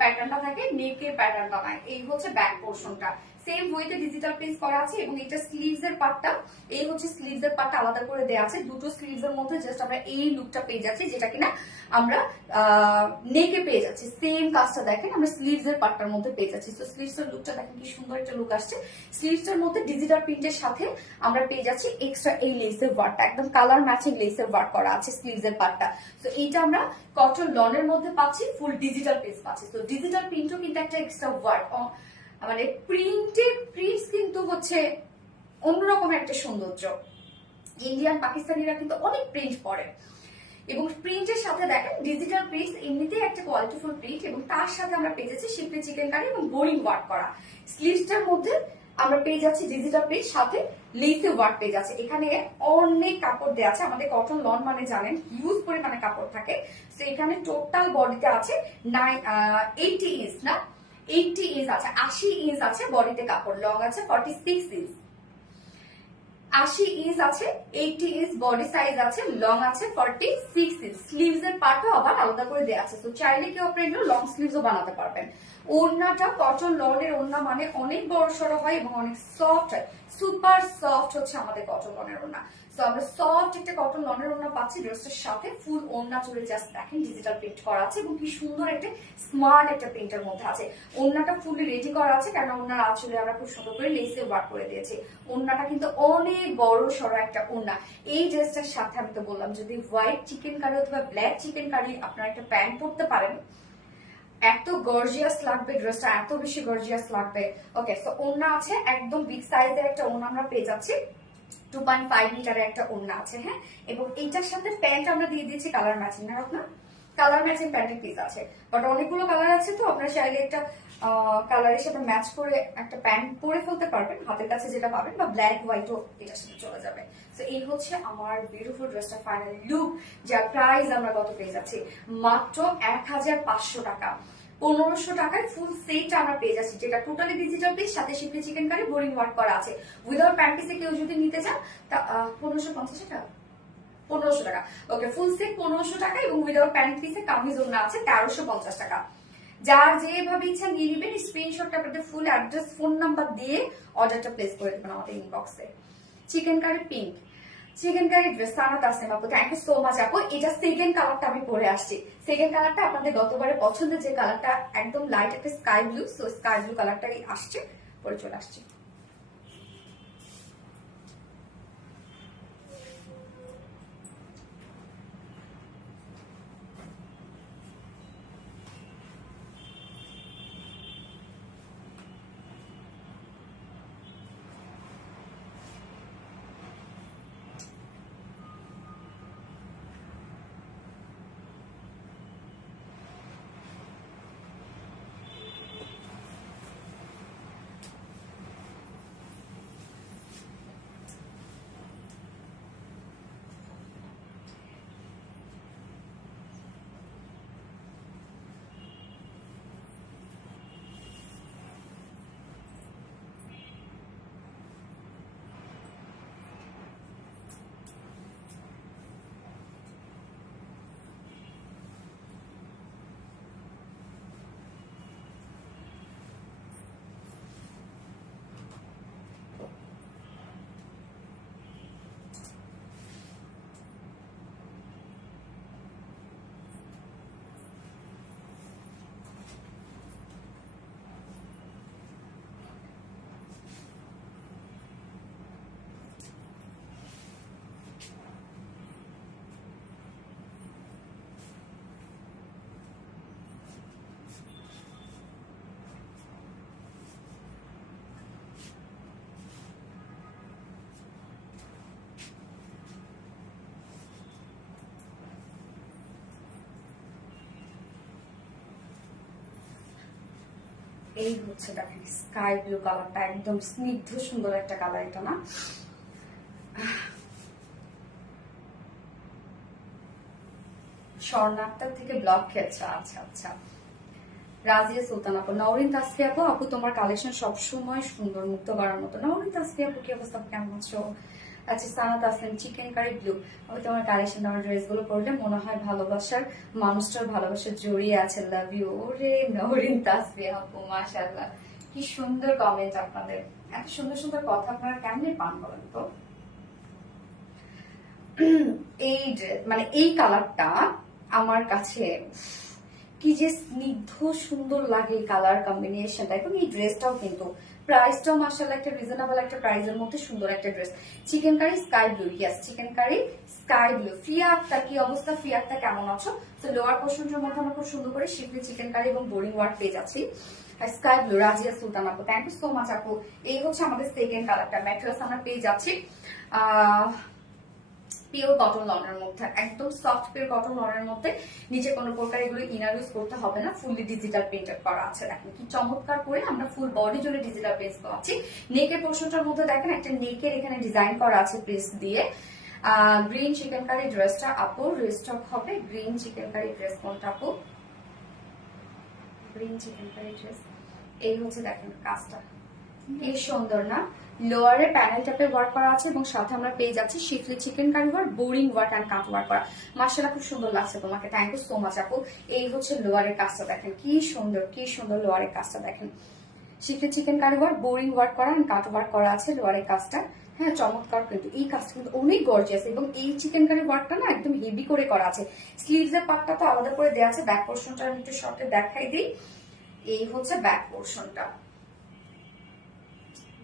প্যাটার্নটা থাকে নেকের প্যাটার্নটা নাই, এই হচ্ছে ব্যাক পোর্শনটা সেম ওয়েতে ডিজিটাল প্রিন্ট করা আছে। এবং এটা স্লিভস এর পার্টটা, এই হচ্ছে স্লিভস এর পার্টটা আলাদা করে দেওয়া আছে, দুটো স্লিভস এর মধ্যে জাস্ট আমরা এই লুকটা পেয়ে যাচ্ছি, যেটা কিনা আমরা নেকে পেয়ে যাচ্ছি। সেম কাজটা দেখেন আমরা স্লিভস এর পার্টটার মধ্যে পেয়ে যাচ্ছি। তো স্লিভস এর লুকটা দেখেন কি সুন্দর একটা লুক আসছে। স্লিভস এর মধ্যে ডিজিটাল প্রিন্টের সাথে আমরা পেয়ে যাচ্ছি এক্সট্রা এই লেসের ওয়ার্কটা, একদম কালার ম্যাচিং লেসের ওয়ার্ক করা আছে স্লিভস এর পার্টটা। তো এইটা আমরা কটন লনের মধ্যে পাচ্ছি, ফুল ডিজিটাল প্রিন্ট পাচ্ছি। তো ডিজিটাল প্রিন্টও কিন্তু একটা এক্সট্রা ওয়ার্ক, মানে প্রিন্টস কিন্তু হচ্ছে অন্যরকম একটা সৌন্দর্য। ইন্ডিয়ান পাকিস্তানিরা কিন্তু অনেক প্রিন্ট করে, এবং প্রিন্টের সাথে দেখেন ডিজিটাল প্রিন্ট এমনিতেই একটা কোয়ালিটিফুল প্রিন্ট, এবং তার সাথে আমরা পেয়ে যাচ্ছি শিফলি চিকেন কারি এবং বোরিং ওয়ার্ক করা। স্লিভসটার মধ্যে আমরা পেয়ে যাচ্ছি ডিজিটাল প্রিন্ট, সাথে লেসে ওয়ার্ক পেয়ে যাচ্ছে। এখানে অনেক কাপড় দেওয়া আছে, আমাদের কটন লন মানে জানেন হিউজ পরিমাণে কাপড় থাকে। তো এখানে টোটাল বডিতে আছে 80 ইঞ্চ, না 80 ইঞ্চ আছে, 80 ইঞ্চ আছে বডিতে কাপড়, লং আছে 46 ইঞ্চ, 80 ইঞ্চ আছে, 80 ইঞ্চ বডি সাইজ আছে, লং আছে 46 ইঞ্চ। স্লিভস এর পার্টও আবার আলাদা করে দেওয়া আছে, তো চাইলে কেউ আপনি এগুলো লং স্লিভসও বানাতে পারবেন। ওড়নাটা কটন লনের ওড়না মানে অনেক বড় সড়ো হয় এবং অনেক সফট হয়, সুপার সফট হচ্ছে আমাদের কটন লনের ওড়না। তো আমরা সফট একটা কটন লনের ওড়না পাচ্ছি, ড্রেসটার সাথে ফুল ওড়না চলে জাস্ট দেখেন ডিজিটাল প্রিন্ট করা আছে, এবং কি সুন্দর একটা স্মার্ট একটা প্রিন্টের মধ্যে আছে। ওড়নাটা ফুলি রেডি করা আছে, কারণ ওড়নার আঁচলে আমরা খুব সুন্দর করে লেসে ওয়ার্ক করে দিয়েছি। ওড়নাটা কিন্তু অনেক বড় সড়ো একটা ওড়না। এই ড্রেসটার সাথে আমি তো বললাম যদি হোয়াইট চিকেন কারি অথবা ব্ল্যাক চিকেন কারি আপনারা একটা প্যান্ট পরতে পারেন, এত গর্জিয়াস লাগবে ড্রেসটা, এত বেশি গর্জিয়াস লাগবে। ওকে, তো ওড়না আছে একদম বিগ সাইজের একটা ওড়না আমরা পেয়ে যাচ্ছি, 2.5 মিটারের একটা ওড়না আছে, হ্যাঁ এবং এইটার সাথে প্যান্ট আমরা দিয়ে দিয়েছি কালার ম্যাচিং, না আপনার কালার ম্যাচিং প্যান্টের পিস আছে, বাট অনেকগুলো কালার আছে, তো আপনারা চাইলে একটা কালারের সাথে ম্যাচ করে একটা প্যান্ট পরে ফেলতে পারবেন, হাতের কাছে যেটা পাবেন, বা ব্ল্যাক হোয়াইটও এটার সাথে চলে যাবে। তো এই হচ্ছে আমার বিউটিফুল ড্রেসটা ফাইনাল লুক, যার প্রাইস আমরা কত পেয়ে যাচ্ছি মাত্র 1500 টাকা। 1500 টাকায় ফুল সেট আমরা পেয়ে যাচ্ছি, যেটা টোটালি ডিজিটাল পিস, সাথে শিফলি চিকেন কারি বোরিং ওয়ার্ক করা আছে। উইদাউট প্যান্ট পিসে কেউ যদি নিতে চান তা 1550 টাকা, 1500 টাকা। ওকে, ফুল সেট 1500 টাকা, এবং উইদাউট প্যান্ট পিসে কামিজ ওড়না আছে 1350 টাকা। যার যেভাবে ইচ্ছা নিয়ে নেবেন, স্ক্রিনশটটা আপনাদের ফুল অ্যাড্রেস ফোন নাম্বার দিয়ে অর্ডারটা প্লেস করে দেবেন আমাদের ইনবক্সে। Chikankari pink, chikankari dress Sana Tasnim আপু, থ্যাংক ইউ সো মাচ আপু। এটা সেকেন্ড কালারটা আমি পরে আসছি, সেকেন্ড কালারটা আপনাদের গতবারে পছন্দের যে কালারটা একদম লাইট একটা sky blue, so sky blue কালারটাই আসছে, পরে চলে আসছি। এই হচ্ছে দেখেন স্কাই ব্লু কালারটা, একদম স্নিগ্ধ সুন্দর একটা কালার এটা না? স্বর্ণাক্তার থেকে ব্লক খেয়েছে। আচ্ছা আচ্ছা, রাজিয়া সুলতান আপু, নওরিন তাসফি আপু, আপু তোমার কালেকশন সবসময় সুন্দর, মুক্ত করার মতো। নওরিন তাসফি আপু কি অবস্থা, কেমন আছো? আচ্ছা, সানাত আসলেন চিকেন কারি ব্লু, আমি তোমার কালেকশন, তোমার ড্রেস গুলো পরলে মনে হয় ভালোবাসার মানুষটার ভালোবাসা জড়িয়ে আছে। Love you. ওরে নওরিন তাসফি আপু, মাশাআল্লাহ, কি সুন্দর কমেন্ট আপনাদের, এত সুন্দর সুন্দর কথা আপনারা কেমনে পান বলেন তো? এই মানে এই কালারটা আমার কাছে কি যে স্নিগ্ধ সুন্দর লাগে, কালার কম্বিনেশনটা, এবং এই ড্রেসটাও কিন্তু প্রাইসটাও মাশাআল্লাহ একটা রিজনেবল একটা প্রাইসের মধ্যে সুন্দর একটা dress. Chikankari sky blue, yes chikankari sky blue. ফিয়াকটা কি অবস্থা, ফিয়াকটা কেমন আছো? তো লোয়ার পোর্শনটার মধ্যে আমরা খুব সুন্দর করে শিফলি চিকেন কারি এবং বোরিং ওয়ার্ক পেয়ে যাচ্ছি। স্কাই ব্লু, রাজিয়া সুলতান আপু, থ্যাংক ইউ সো মাচ আপু। এই হচ্ছে আমাদের সেকেন্ড কালারটা, ম্যাটেরিয়ালস আমরা পেয়ে যাচ্ছি পিওর কটন লনের মধ্যে, একদম সফট পিওর কটন লনের মধ্যে। নিচে কোনো প্রকার এগুলো ইনার ইউজ করতে হবে না, ফুললি ডিজিটাল প্রিন্টেড করা আছে। দেখেন কি চমৎকার করে আমরা ফুল বডি জুড়ে ডিজিটাল প্রিন্ট পাচ্ছি। নেকের পোর্শনটার মধ্যে দেখেন একটা নেকের এখানে ডিজাইন করা আছে প্রিন্স দিয়ে। গ্রিন চিকেন কারি ড্রেসটা আপু রিস্টক হবে। গ্রিন চিকেন কারি ড্রেস কোনটা আপু? গ্রিন চিকেন কারি ড্রেস, এই হচ্ছে দেখেন কাজটা কি সুন্দর না? লোয়ারে প্যানেল টাপে ওয়ার্ক করা আছে এবং সাথে আমরা পেয়ে যাচ্ছি schiffli chikankari work, boring work and cut work করা। মাশাআল্লাহ খুব সুন্দর লাগছে তোমাকে, থ্যাংক ইউ সো মাচ আপু। এই হচ্ছে লোয়ারের কাজটা দেখেন কি সুন্দর, কি সুন্দর লোয়ারের কাজটা দেখেন। Schiffli chikankari work, boring work করা এন্ড কাট ওয়ার্ক করা আছে লোয়ারের কাজটা। হ্যাঁ চমৎকার, কিন্তু এই কাজটা কিন্তু অনেক গর্জিয়াস, এবং এই চিকেন কারি ওয়ার্কটা না একদম হেভি করে করা আছে। স্লিভস এর পার্টটা তো আলাদা করে দেওয়া আছে। ব্যাক পোর্শনটা আমি একটু শর্টে দেখাই দিই। এই হচ্ছে ব্যাক পোর্শনটা,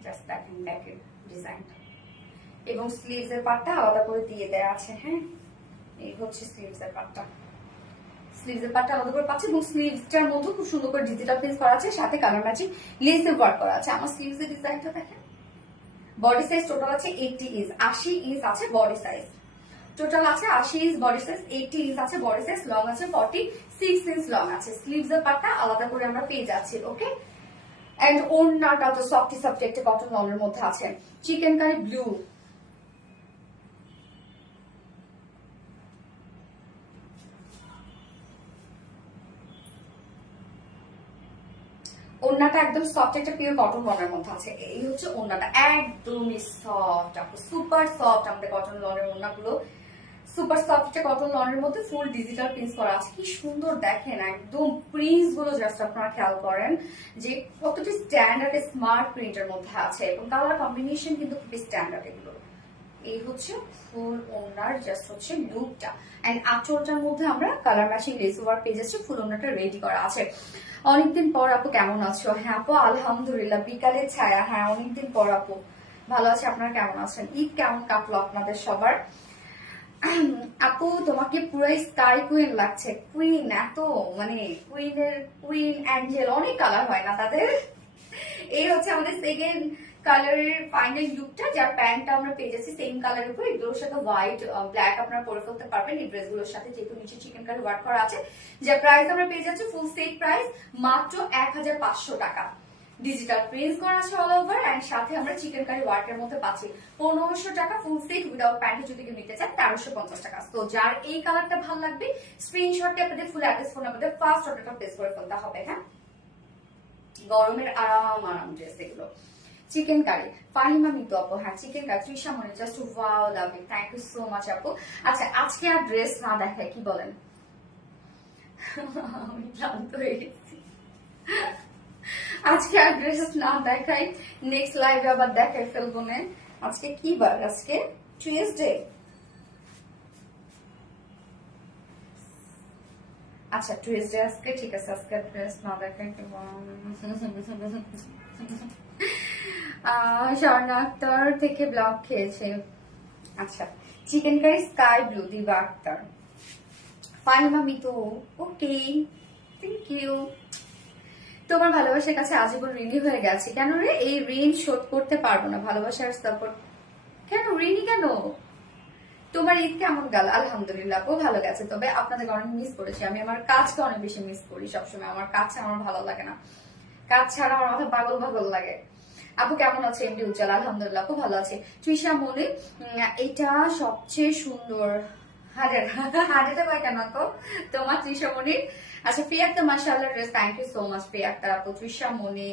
জাস্ট দেখেন ব্যাকের ডিজাইনটা, এবং স্লিভস এর পার্টটা আলাদা করে দিয়ে দেয়া আছে। হ্যাঁ এই হচ্ছে স্লিভস এর পার্টটা, স্লিভস এর পার্টটা আলাদা করে পাচ্ছি, এবং স্লিভসটার মধ্যে খুব সুন্দর করে ডিজিটাল প্রিন্ট করা আছে, সাথে কালার ম্যাচিং লেসের ওয়ার্ক করা আছে। আমার স্লিভস এর ডিজাইনটা দেখেন। বডি সাইজ টোটাল আছে 80 ইঞ্চ, 80 ইঞ্চ আছে বডি সাইজ টোটাল আছে, 80 ইঞ্চ বডি সাইজ, 80 ইঞ্চ আছে বডি সাইজ, লং আছে 46 ইঞ্চ লং আছে। স্লিভস এর পার্টটা আলাদা করে আমরা পেয়ে যাচ্ছি। ওকে, এন্ড ওড়নাটা তো সফটি সফটি একটা কটন লনের মধ্যে আছে। চিকেন কারি ব্লু, ওড়নাটা একদম সফট একটা পিওর কটন লনের মধ্যে আছে। এই হচ্ছে ওড়নাটা, একদমই সফট, সুপার সফট। আমাদের কটন লনের ওড়নাগুলো সুপার সফট একটা কটন লনের মধ্যে ফুল ডিজিটাল প্রিন্টস করা আছে। কি সুন্দর দেখেন, একদম প্রিন্টস গুলো জাস্ট আপনারা খেয়াল করেন যে কতটি স্ট্যান্ডার্ড স্মার্ট প্রিন্টের মধ্যে আছে, এবং কালার কম্বিনেশন কিন্তু খুবই স্ট্যান্ডার্ড এগুলো। এই হচ্ছে ফুল ওনার জাস্ট হচ্ছে লুকটা, এন্ড আঁচলটার মধ্যে আমরা কালার ম্যাচিং লেস ওয়ার্ক পেয়ে যাচ্ছি। ফুল ওনাটা রেডি করা আছে। অনেকদিন পর আপু কেমন আছো? হ্যাঁ আপু আলহামদুলিল্লাহ, বিকালের ছায়া। হ্যাঁ অনেকদিন পর আপু, ভালো আছে, আপনারা কেমন আছেন? ঈদ কেমন কাটলো আপনাদের সবার? আপু তোমাকে পুরো স্কাই কুইন লাগছে। কুইন এত মানে কুইনের কুইন অ্যাঞ্জেল অনেক কালার হয় না তাদের? এই হচ্ছে আমাদের সেকেন্ড কালারের ফাইনাল লুকটা, যার প্যান্টটা আমরা পেয়ে যাচ্ছি সেম কালারের উপর। এগুলোর সাথে হোয়াইট ব্ল্যাক আপনারা পরে ফেলতে পারবেন এই ড্রেসগুলোর সাথে, যেহেতু নিচে চিকেন কারি ওয়ার্ক করা আছে। যার প্রাইস আমরা পেয়ে যাচ্ছি ফুল সেট প্রাইস মাত্র 1500 টাকা। ডিজিটাল প্রিন্ট করা আছে অল ওভার, এন্ড সাথে আমরা চিকেন কারি ওয়ার্কের মধ্যে পাচ্ছি 1500 টাকা ফুল সেট উইদাউট প্যান্ট। যদি কেউ নিতে চান 1350 টাকা। তো যার এই কালারটা ভালো লাগবে স্ক্রিনশটে আপনাদের full address phone number first অর্ডারটা প্লেস করে ফেলতে হবে। হ্যাঁ গরমের আরাম আরাম ড্রেস এগুলো। চিকেন কারি ফাহিমা মিতু আপু, হ্যাঁ চিকেন কারি তৃষা মনে, just wow love it, thank you so much আপু। আচ্ছা আজকে আর ড্রেস না দেখায় কি বলেন? আমি ক্লান্ত হয়ে গেছি, আজকে আর ড্রেস না দেখাই, নেক্সট লাইভে আবার দেখাই ফেলবো না। আজকে কি বার? আজকে টিউসডে। আচ্ছা টিউসডে আজকে, ঠিক আছে আজকে ড্রেস না দেখাই। স্বর্ণা আক্তার থেকে ব্লক খেয়েছে। আচ্ছা chicken curry sky blue, Diba Akter. Fahima Mitu, okay thank you. তোমার ভালোবাসার কাছে আজীবন ঋণী হয়ে গেছে। কেন রে? এই ঋণ শোধ করতে পারবো না, ভালোবাসার সাপোর্ট। কেন ঋণী কেন? তোমার ঈদ কেমন গেল? আলহামদুলিল্লাহ ও ভালো গেছে, তবে আপনাদের অনেক মিস করেছি আমি। আমার কাজকে অনেক বেশি মিস করি সবসময়, আমার কাছে আমার ভালো লাগে না। কাজ ছাড়া আমার মাথা পাগল পাগল লাগে। আপু কেমন আছে? এমডি উজ্জ্বল, আলহামদুলিল্লাহ আপু ভালো আছে। তৃষা মনে, এটা সবচেয়ে সুন্দর। হাজারটা কয় কেন তো তোমার তৃষা মনি? আচ্ছা প্রিয়া আক্তার মাশাআল্লাহ dress, thank you so much Priya Akter আপু। তৃষা মনি,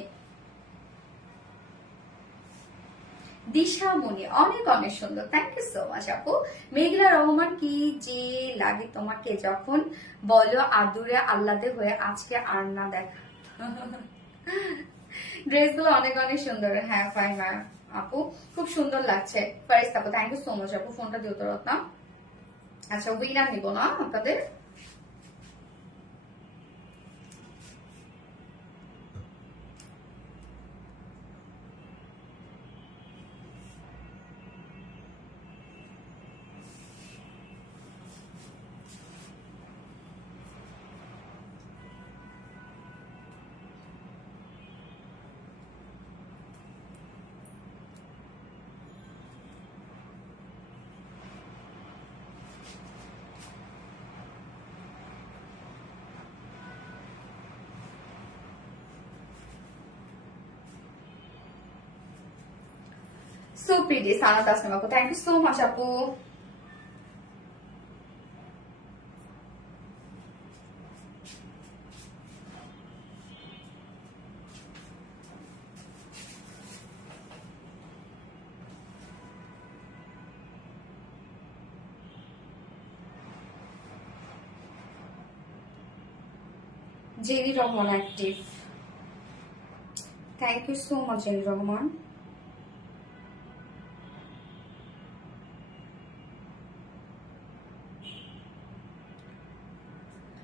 দিশা মনি অনেক অনেক সুন্দর, থ্যাংক ইউ সো মাচ আপু। মেঘলা রহমান, কি যে লাগে তোমাকে যখন বলো আদুরে আল্লাদে হয়ে আজকে আর না দেখা। ড্রেসগুলো অনেক অনেক সুন্দর। হ্যাঁ ফাইন আপু, খুব সুন্দর লাগছে। ফারিস আপু থ্যাংক ইউ সো মাচ আপু, ফোনটা দিয়ে উত্তর না। আচ্ছা উইনার নিব না আপনাদের। So pretty, Sana Tasnim আপু, thank you so much আপু। Jenny Rahman active, thank you so much Jenny Rahman.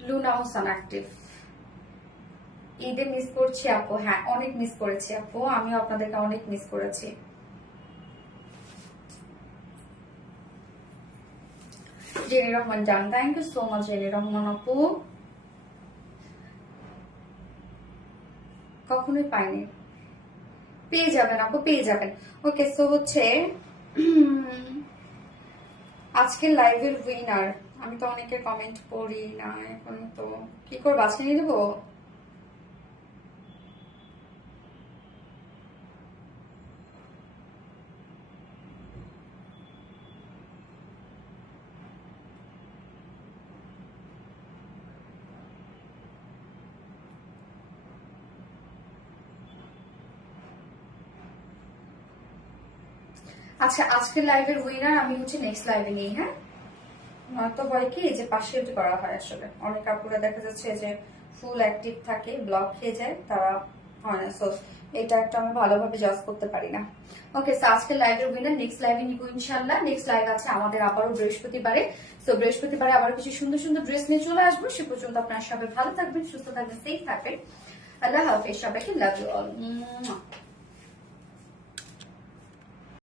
Luna Hossain active, ঈদে মিস করছি আপু। হ্যাঁ অনেক মিস করেছি আপু, আমিও আপনাদেরকে অনেক মিস করেছি। জেনি রহমান জান, thank you so much Jenny Rahman আপু। কখনোই পাইনি, পেয়ে যাবেন আপু পেয়ে যাবেন। ওকে সো হচ্ছে আজকের লাইভের উইনার, আমি তো অনেকের কমেন্ট পড়ি না এখন, তো কি করে বাছে নিয়ে দেবো? আচ্ছা আজকের লাইভের উইনার আমি হচ্ছে নেক্সট লাইভে নেই। হ্যাঁ নয়তো হয় কি যে পাশে করা হয়, আসলে অনেক আপুরা দেখা যাচ্ছে যে ফুল অ্যাক্টিভ থাকে, ব্লক খেয়ে যায়, তারা হয় না। সো এটা একটা আমি ভালোভাবে জাজ করতে পারি না। ওকে সো আজকের লাইভের উইনার নেক্সট লাইভে নিব ইনশাল্লাহ। নেক্সট লাইভ আছে আমাদের আবারও বৃহস্পতিবারে। সো বৃহস্পতিবারে আবার কিছু সুন্দর সুন্দর ড্রেস নিয়ে চলে আসবো। সে পর্যন্ত আপনারা সবাই ভালো থাকবেন, সুস্থ থাকবেন, সেফ থাকবেন। আল্লাহ হাফেজ সবাইকে, লাভ ইউ অল।